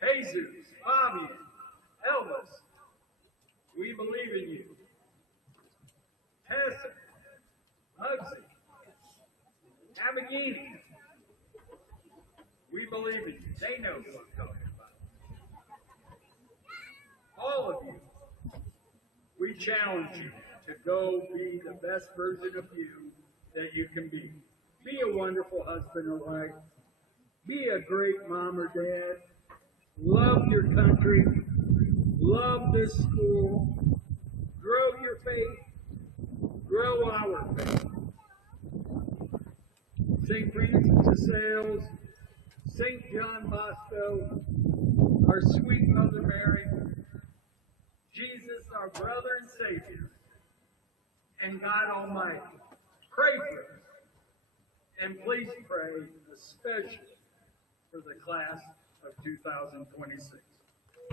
Jesus, Fabian, Elvis, we believe in you. Tessa, Muggsy, Abigail, we believe in you. They know who I'm talking about. All of you, we challenge you to go be the best version of you that you can be. Be a wonderful husband or wife. Be a great mom or dad. Love your country. Love this school. Grow your faith. Grow our faith. St. Francis de Sales, St. John Bosco, our sweet Mother Mary, Jesus, our brother and Savior, and God Almighty. Pray for us. And please pray especially for the class of 2026.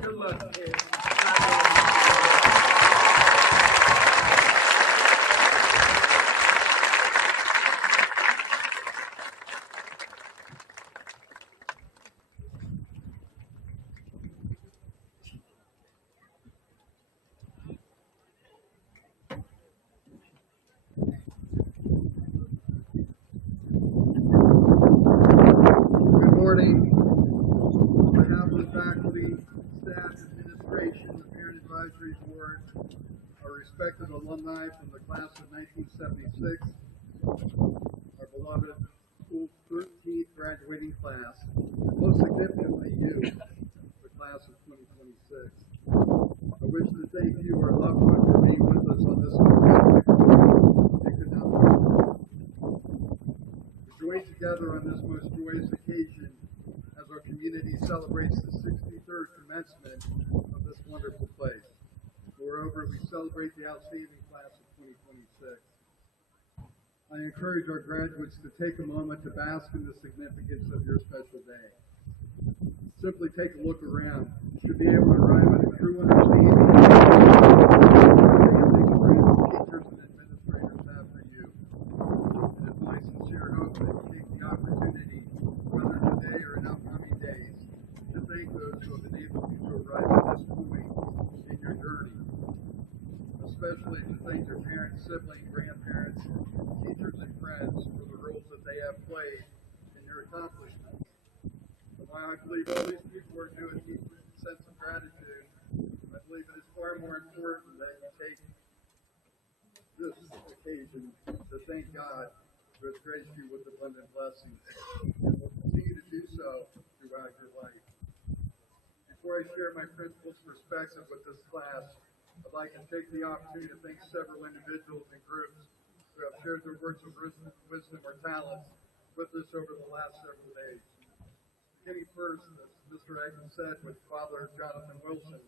Good luck, kids. On behalf of the faculty, staff, administration, the Parent Advisory Board, our respected alumni from the class of 1976, our beloved school's 13th graduating class, and most significantly you, the class of 2026. I wish to thank you, our loved one, for being with us on this economic. We join together on this most joyous occasion as our community celebrates the 63rd commencement of this wonderful place. Moreover, we celebrate the outstanding class of 2026. I encourage our graduates to take a moment to bask in the significance of your special day. Simply take a look around. You should be able to arrive at a true understanding of the teachers and administrators have for you. It is my sincere hope that you take the opportunity, whether today or in upcoming days, to thank those who have enabled you to arrive at this point in your journey. Especially to thank your parents, siblings, grandparents, teachers, and friends for the roles that they have played in your accomplishments. And while I believe all these people are due a deep sense of gratitude, I believe it is far more important that you take this occasion to thank God who has graced you with abundant blessings and will continue to do so throughout your life. Before I share my principal's perspective with this class, I'd like to take the opportunity to thank several individuals and groups who have shared their words of wisdom or talents with us over the last several days. Beginning first, as Mr. Egan said, with Father Jonathan Wilson,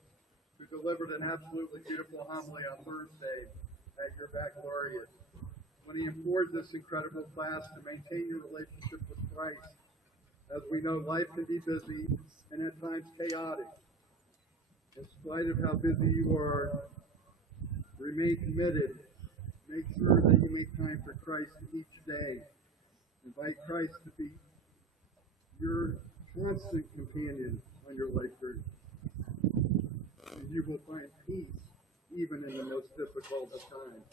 who delivered an absolutely beautiful homily on Thursday at your baccalaureate, when he implored this incredible class to maintain your relationship with Christ. As we know, life can be busy and at times chaotic. In spite of how busy you are, remain committed. Make sure that you make time for Christ each day. Invite Christ to be your constant companion on your life journey. And you will find peace even in the most difficult of times.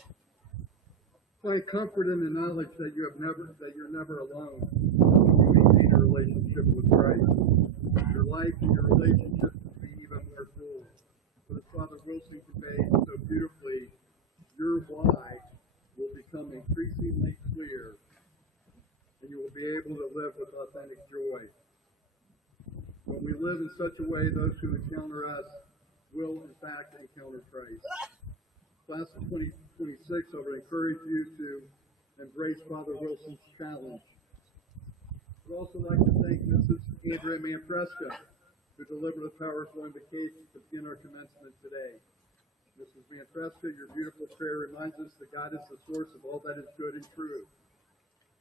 Find comfort in the knowledge that you're never alone when you maintain a relationship with Christ. Your life and your relationships will be even more full. But as Father Wilson conveyed so beautifully, your why will become increasingly clear, and you will be able to live with authentic joy. When we live in such a way, those who encounter us will, in fact, encounter Christ. Class of 2026, I would encourage you to embrace Father Wilson's challenge. I'd also like to thank Mrs. Andrea Manfresca, who delivered the powerful invocation to begin our commencement today. Mrs. Manfresca, your beautiful prayer reminds us that God is the source of all that is good and true.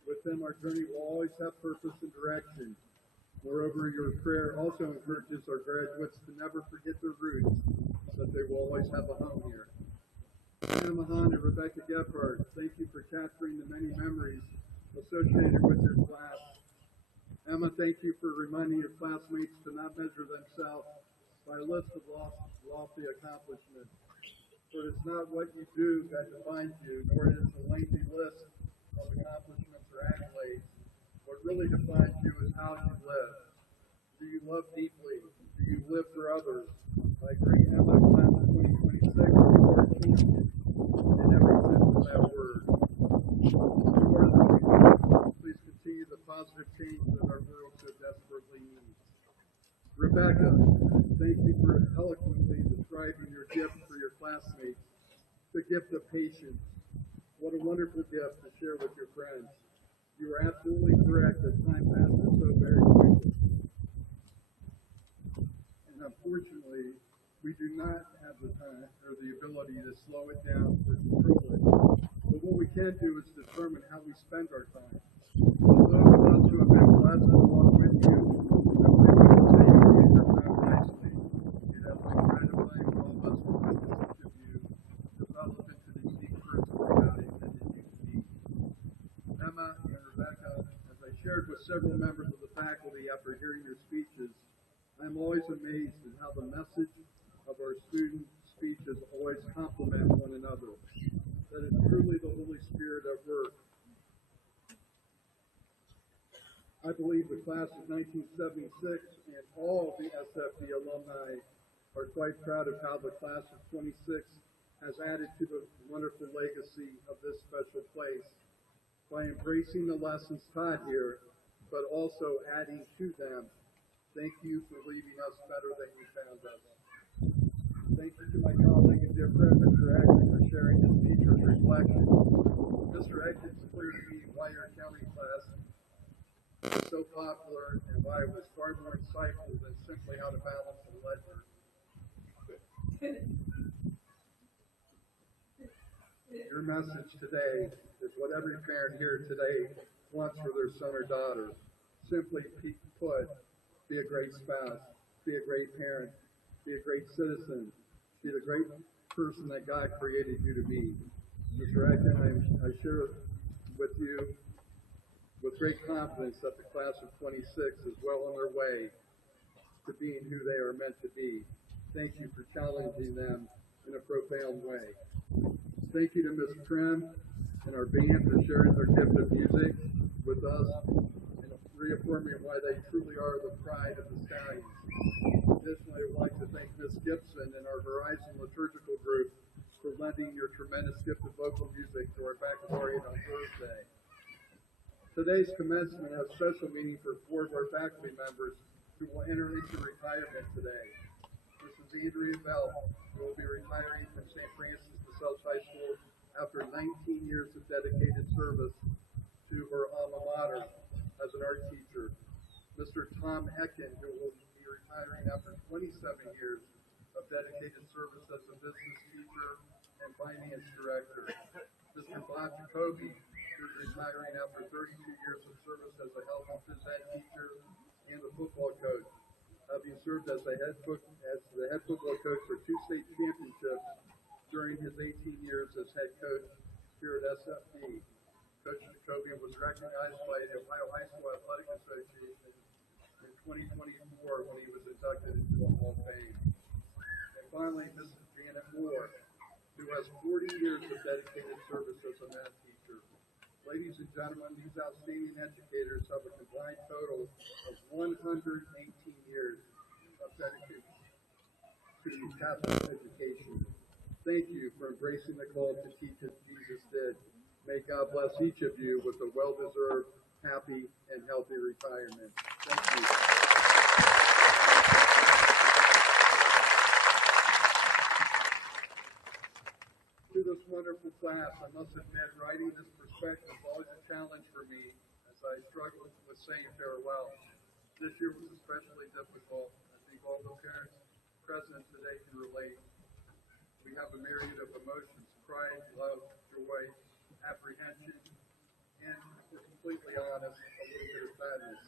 With Him, our journey will always have purpose and direction. Moreover, your prayer also encourages our graduates to never forget their roots, that they will always have a home here. Anna Mahan and Rebecca Gephardt, thank you for capturing the many memories associated with your class. Emma, thank you for reminding your classmates to not measure themselves by a list of lofty accomplishments. For it is not what you do that defines you, nor is a lengthy list of accomplishments or accolades. What really defines you is how you live. Do you love deeply? Do you live for others? Like great Emma, class of 2026, you are a champion in every sense of that word. Please continue the positive change that our world so desperately needs. Rebecca, thank you for eloquently describing your gift for your classmates, the gift of patience. What a wonderful gift to share with your friends. You are absolutely correct that time passes so very quickly. And unfortunately, we do not have the time or the ability to slow it down or control it. But what we can do is determine how we spend our time. For those of us who have been blessed along with you, I believe we continue to use your time wisely. It has been gratifying for all of us to witness each of you develop into the unique person that God intended you to be. Emma and Rebecca, as I shared with several members of the faculty after hearing your speeches, I'm always amazed at how the message of our student speeches always complement one another. That is truly the Holy Spirit at work. I believe the class of 1976 and all the SFD alumni are quite proud of how the class of 26 has added to the wonderful legacy of this special place by embracing the lessons taught here, but also adding to them. Thank you for leaving us better than you found us. Thank you to my colleague and dear friend, Mr. Atkins, for sharing his teacher's reflection. Mr. Atkins cleared to me why your accounting class was so popular and why it was far more insightful than simply how to balance a ledger. Your message today is what every parent here today wants for their son or daughter. Simply put, be a great spouse, be a great parent, be a great citizen, be the great person that God created you to be. Mr. Atkins, I share with you with great confidence that the class of 26 is well on their way to being who they are meant to be. Thank you for challenging them in a profound way. Thank you to Ms. Trim and our band for sharing their gift of music with us and reaffirming why they truly are the pride of the Stallions. Additionally, I would like to thank Ms. Gibson and our Horizon Liturgical Group for lending your tremendous gift of vocal music to our baccalaureate on Thursday. Today's commencement has special meaning for 4 of our faculty members who will enter into retirement today. Mrs. Andrea Bell, who will be retiring from St. Francis DeSales High School after 19 years of dedicated service to her alma mater as an art teacher. Mr. Tom Ecken, who will be retiring after 27 years of dedicated service as a business teacher and finance director. Mr. Bob Jacoby, who is retiring after 32 years of service as a health and phys ed teacher and a football coach, having served as the head football coach for 2 state championships during his 18 years as head coach here at SFD. Coach Jacoby was recognized by the Ohio High School Athletic Association in 2024 when he was inducted into the Hall of Fame. And finally, Mrs. Janet Moore, who has 40 years of dedicated service as a math teacher. Ladies and gentlemen, these outstanding educators have a combined total of 118 years of dedication to Catholic education. Thank you for embracing the call to teach as Jesus did. May God bless each of you with a well-deserved, happy, and healthy retirement. Thank you. To this wonderful class, I must admit, writing this perspective is always a challenge for me as I struggle with saying farewell. This year was especially difficult. I think all the parents present today can relate. We have a myriad of emotions: pride, love, joy, apprehension, and, if we're completely honest, a little bit of sadness.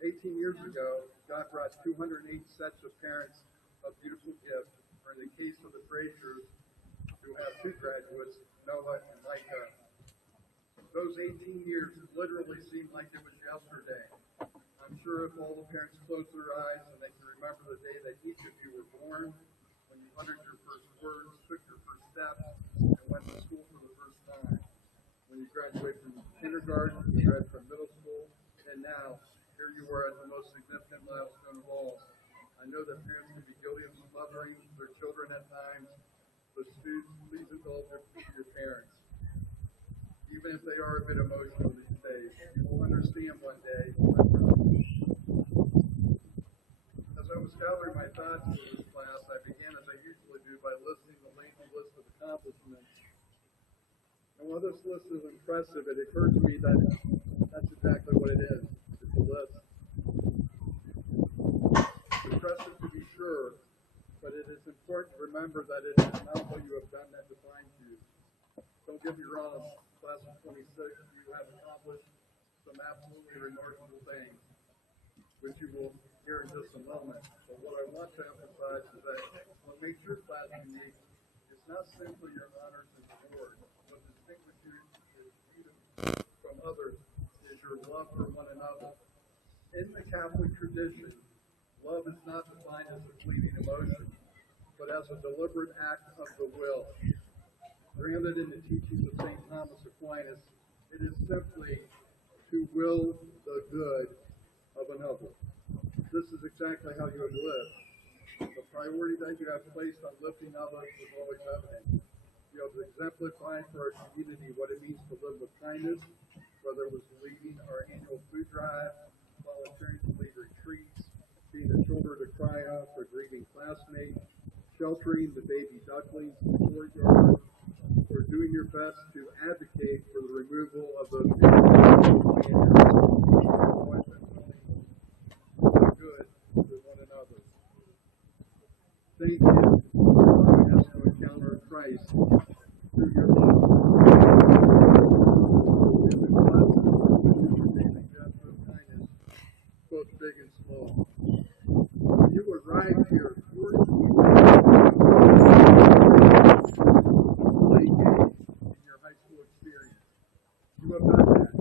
18 years ago, God brought 208 sets of parents of beautiful gifts, or in the case of the Frasers, who have two graduates, Noah and Micah. Those 18 years literally seemed like it was yesterday. I'm sure if all the parents closed their eyes and they can remember the day that each of you were born, when you uttered your first words, took your first steps, and went to school for the first time. When you graduated from kindergarten, you graduated from middle school, and now, here you are at the most significant milestone of all. I know that parents can be guilty of smothering their children at times, but students, please indulge your parents. Even if they are a bit emotional these days, you will understand one day. As I was gathering my thoughts for this class, I began, as I usually do, by listing the lengthy list of accomplishments. And while this list is impressive, it occurred to me that that's exactly what it is. It's a list. Impressive to be sure, but it is important to remember that it is not what you have done that defines you. Don't get me wrong, class of 26, you have accomplished some absolutely remarkable things, which you will hear in just a moment. But what I want to emphasize is that what makes your class unique is not simply your honors and awards. What distinguishes you from others is your love for one another. In the Catholic tradition, love is not defined as a fleeting emotion, but as a deliberate act of the will. Grounded in the teachings of St. Thomas Aquinas, it is simply to will the good of another. This is exactly how you have lived. The priority that you have placed on lifting others is always evident. You have exemplified for our community what it means to live with kindness, whether it was leading our annual food drive, volunteering to lead retreats, being a shoulder to cry out for grieving classmates, sheltering the baby ducklings in the courtyard, or doing your best to advocate for the removal of those good to one another. Thank you for allowing us to encounter Christ through your love. And the classes for daily gesture of kindness, both big and small. When you arrived here 4 years ago, in your high school experience, you have done that.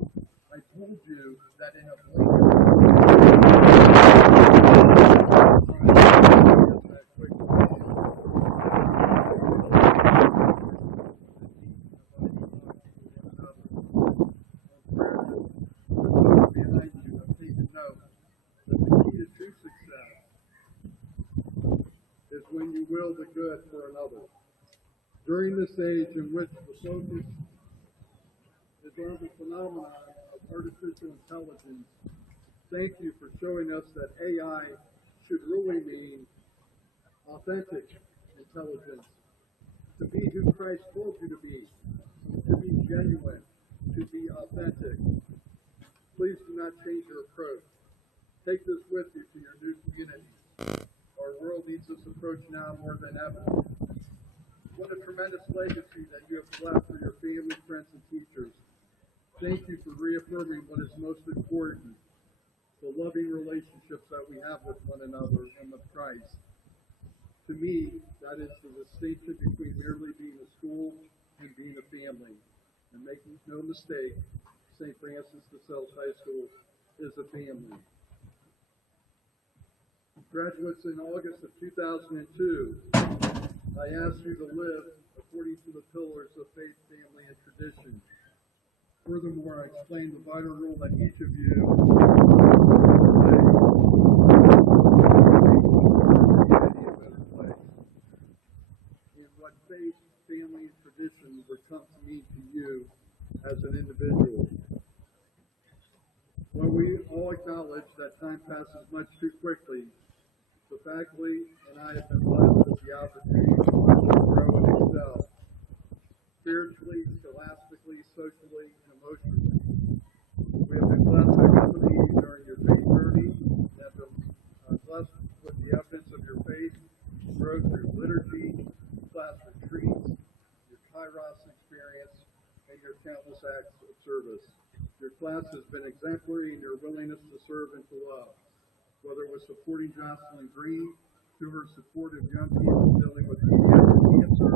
I told you that in a blink behind you have taken note that the key to true success is when you will the good for another. During this age in which the focus is on the phenomenon of artificial intelligence, thank you for showing us that AI should really mean authentic intelligence, to be who Christ told you to be genuine, to be authentic. Please do not change your approach. Take this with you to your new community. Our world needs this approach now more than ever. What a tremendous legacy that you have left for your family, friends, and teachers. Thank you for reaffirming what is most important, the loving relationships that we have with one another and with Christ. To me, that is the distinction between merely being a school and being a family. And make no mistake, St. Francis DeSales High School is a family. Graduates, in August of 2002, I asked you to live according to the pillars of faith, family, and tradition. Furthermore, I explained the vital role that each of you play. faith, family, and tradition would come to mean to you as an individual. When we all acknowledge that time passes much too quickly, the faculty and I have been blessed with the opportunity to watch you grow and excel, spiritually, scholastically, socially, and emotionally. We have been blessed to accompany you during your faith journey, and have been blessed with the evidence of your faith grow through liturgy, class retreats, your Kairos experience, and your countless acts of service. Your class has been exemplary in your willingness to serve and to love, whether it was supporting Jocelyn Green through her support of young people dealing with pediatric cancer,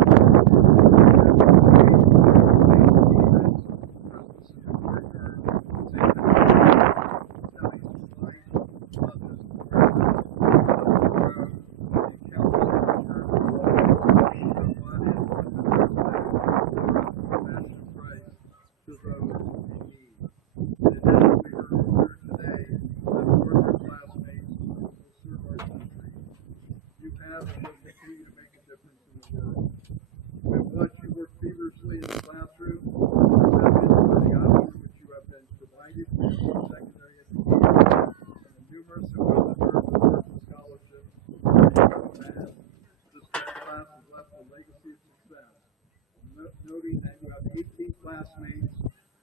noting that you have 18 classmates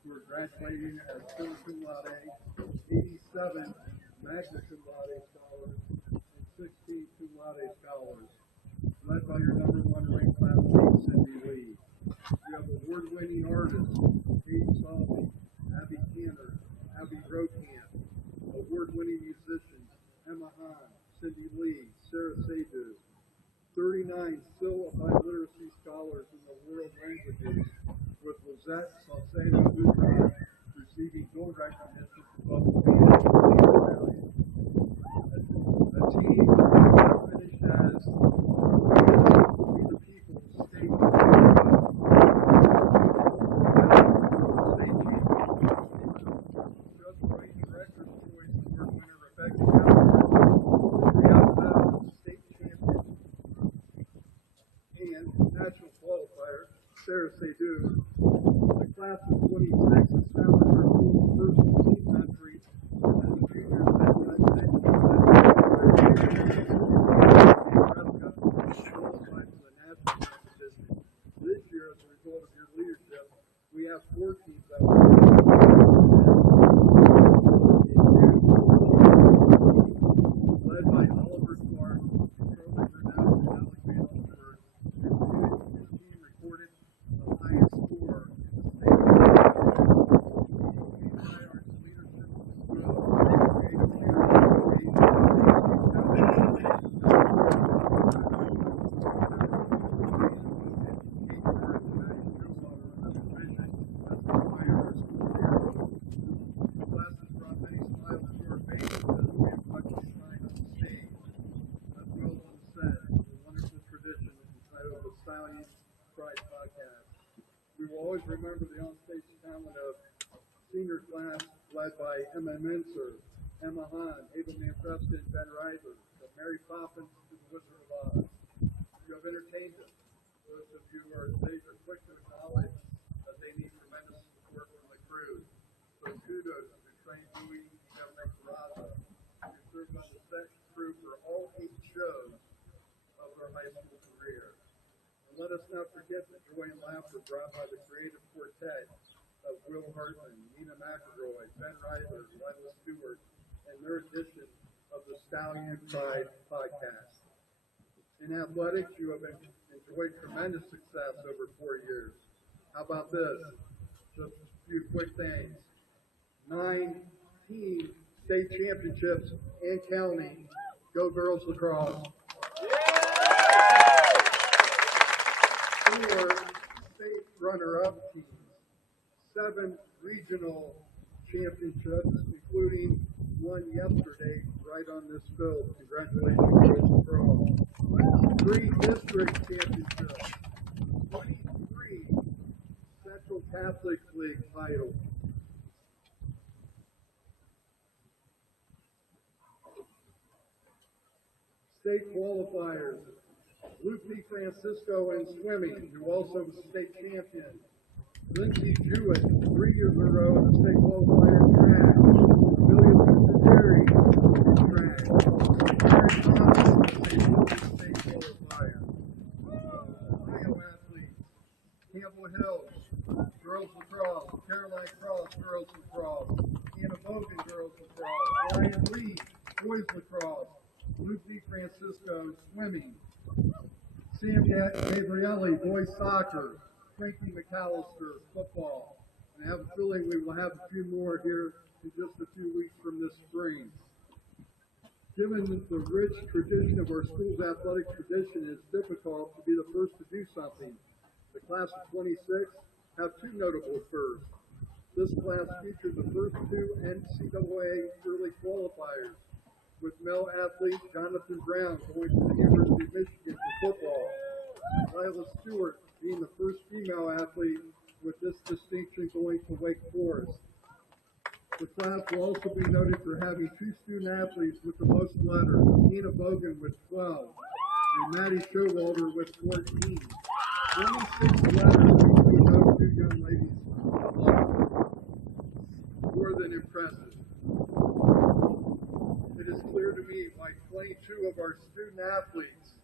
who are graduating as summa cum laude, 87 magna cum laude scholars, and 16 cum laude scholars, led by your number one ranked classmate, Cindy Lee. You have award-winning artists, Kate Salvi, Abby Cantor, Abby Rocan, award-winning musicians, Emma Hahn, Cindy Lee, Sarah Seydoux, 39 still biliteracy scholars in the world languages, with Lizette Salcedo Boudreaux receiving gold recognition for both Australia. A team finished as We the People's State Just Right Director's Choice Award winner Rebecca Gallagher, state champion and national qualifier, Sarah Seydoux. The class of 26 has found her first team country as a junior qualified for the national competition. This year, as a result of your leadership, we have 4 teams that will led by Oliver Clark, controlling renowned Alexander Oliver. His team recorded the highest score in the state of Firearms leadership skill, creative classes brought many smiles to our faces as we have watched you shine on the stage, as well on the set, a wonderful tradition entitled the Stallion Pride Podcast. We will always remember the on-stage talent of senior class led by Emma Mincer, Emma Hahn, Abelman Preston, Ben Reither, from Mary Poppins to the Wizard of Oz. You have entertained us. Those of you who are stage are quick to acknowledge that they need tremendous support from the crew. So kudos to Train Dewey, Kevin Carrazza, who served on the set crew for all 8 shows of their high school career. And let us not forget the joy and laughter brought by the creative quartet of Will Hartman, Nina McElroy, Ben Reither, Lila Stewart, and their edition of the Stallion Pride Podcast. In athletics, you have enjoyed tremendous success over 4 years. How about this? Just a few quick things. 9 team state championships and counting. Go Girls Lacrosse. 4 state runner-up teams. 7 regional championships, including one yesterday right on this field. Congratulations, Girls Lacrosse. 3 district championships. 23 Central Catholic League titles. State qualifiers, Lucy Francisco in swimming, who also was state champion. Lindsay Jewett, 3 years in a row in the state qualifier in track. Amelia Terry in track. Mary Thomas in the state qualifier. Ohio athletes, Campbell Hills, girls lacrosse, Caroline Cross, girls lacrosse, Anna Bogan, girls lacrosse, Ryan Lee, boys lacrosse, Lucy Francisco, swimming, Sam Gabrielli, boys soccer, Frankie McAllister, football. And I have a feeling we will have a few more here in just a few weeks from this spring. Given the rich tradition of our school's athletic tradition, it's difficult to be the first to do something. The class of 26 have 2 notable firsts. This class featured the first 2 NCAA early qualifiers, with male athlete Jonathan Brown going to the University of Michigan for football, Lila Stewart being the first female athlete with this distinction going to Wake Forest. The class will also be noted for having 2 student athletes with the most letters, Nina Bogan with 12 and Maddie Showalter with 14. 26 letters between those 2 young ladies alone. More than impressive. It is clear to me why 22 of our student athletes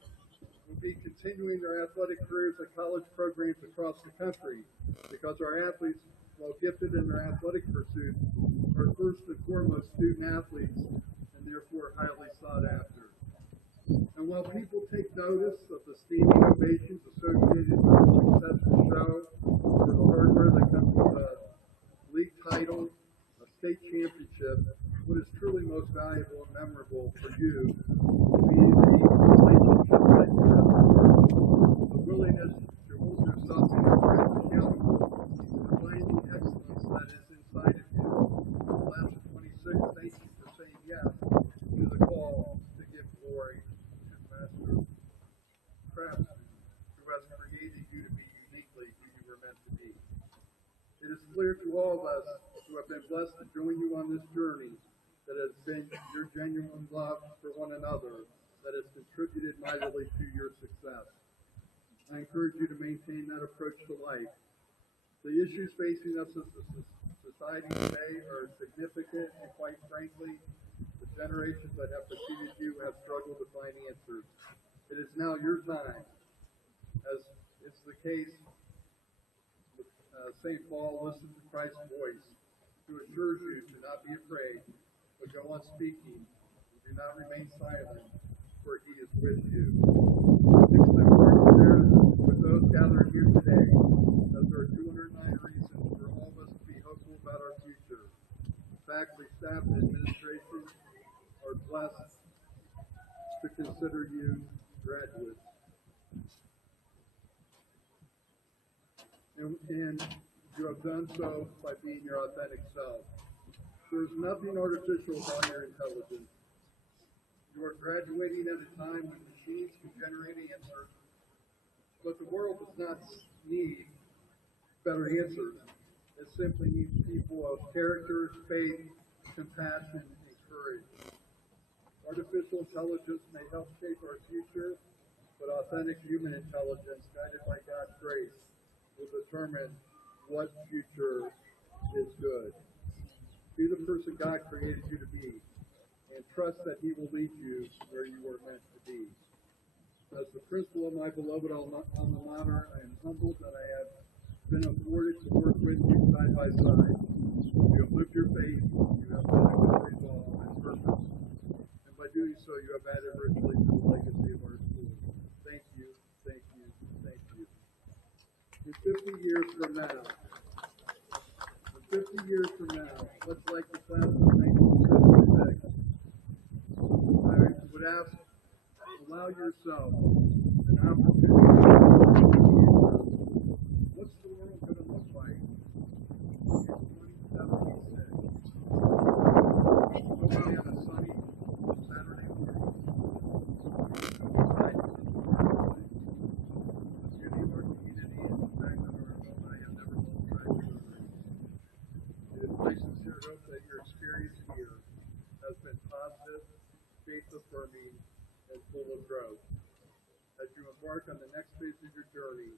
will be continuing their athletic careers at college programs across the country, because our athletes, while gifted in their athletic pursuits, are first and foremost student athletes and therefore highly sought after. And while people take notice of the standing ovations associated with the successful show, or the hardware that comes with a league title, a state championship, what is truly most valuable and memorable for you will be the relationship that you have formed, the willingness to hold yourself and your friends accountable, to find the excellence that is inside of you. Class of 26, thank you for saying yes to the call to give glory to Master Craftsman, who has created you to be uniquely who you were meant to be. It is clear to all of us who have been blessed to join you on this journey that has been your genuine love for one another that has contributed mightily to your success. I encourage you to maintain that approach to life. The issues facing us as a society today are significant, and quite frankly, the generations that have preceded you have struggled to find answers. It is now your time, as is the case with St. Paul, listen to Christ's voice, who assures you to not be afraid, but go on speaking, and do not remain silent, for he is with you. Next, I'm going to share with those gathered here today, as there are 209 reasons for all of us to be hopeful about our future. Faculty, staff, and administration are blessed to consider you graduates. And you have done so by being your authentic self. There's nothing artificial about your intelligence. You are graduating at a time when machines can generate answers, but the world does not need better answers. It simply needs people of character, faith, compassion, and courage. Artificial intelligence may help shape our future, but authentic human intelligence, guided by God's grace, will determine what future is good. Be the person God created you to be, and trust that he will lead you where you are meant to be. As the principal of my beloved alma mater, I am humbled that I have been afforded to work with you side by side. You have lived your faith, you have been a good resolve and purpose, and by doing so, you have added richly to the legacy of our school. Thank you, thank you, thank you. In 50 years from now, 50 years from now, much like the class of 1976, I would ask, allow yourself an opportunity to think, what's the world going to look like in 2076? Hopefully on a sunny Saturday morning, the beauty of our community and the fact that our alumni have never lost track of their roots. It is my sincere hope that your experience here has been positive, faith-affirming, and full of growth. As you embark on the next phase of your journey,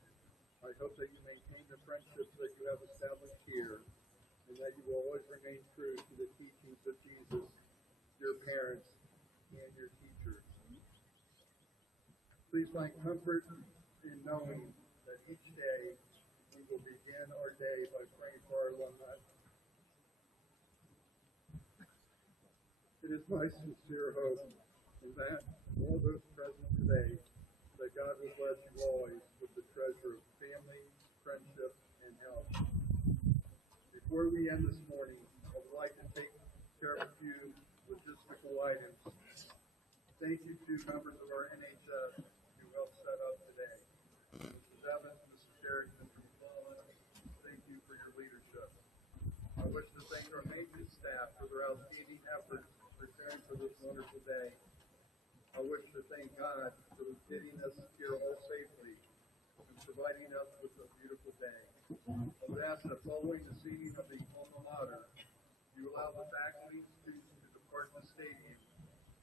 I hope that you maintain the friendships that you have established here, and that you will always remain true to the teachings of Jesus, your parents, and your teachers. Please find comfort in knowing that each day we will begin our day by praying for our alumni. It is my sincere hope that all those present today, that God will bless you always with the treasure of family, friendship, and health. Before we end this morning, I would like to take care of a few logistical items. Thank you to members of our NHS who helped set up today. Mrs. Evans, Mrs. Sherrington, Mr. McClellan, thank you for your leadership. I wish to thank our maintenance staff for their outstanding efforts preparing for this wonderful day. I wish to thank God for getting us here all safely and providing us with a beautiful day. I would ask that following the seating of the alma mater, you allow the faculty and students to depart the stadium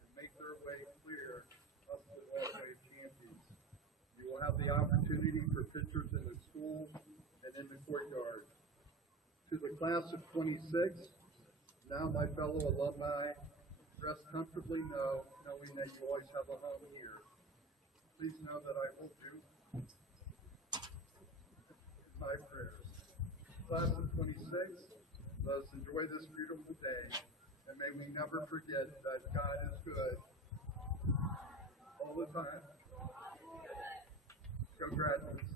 and make their way clear up the walkway of champions. You will have the opportunity for pictures in the school and in the courtyard. To the class of 26, now my fellow alumni, rest comfortably knowing that you always have a home here. Please know that I hold you in my prayers. Class of 26, let us enjoy this beautiful day, and may we never forget that God is good all the time. Congratulations.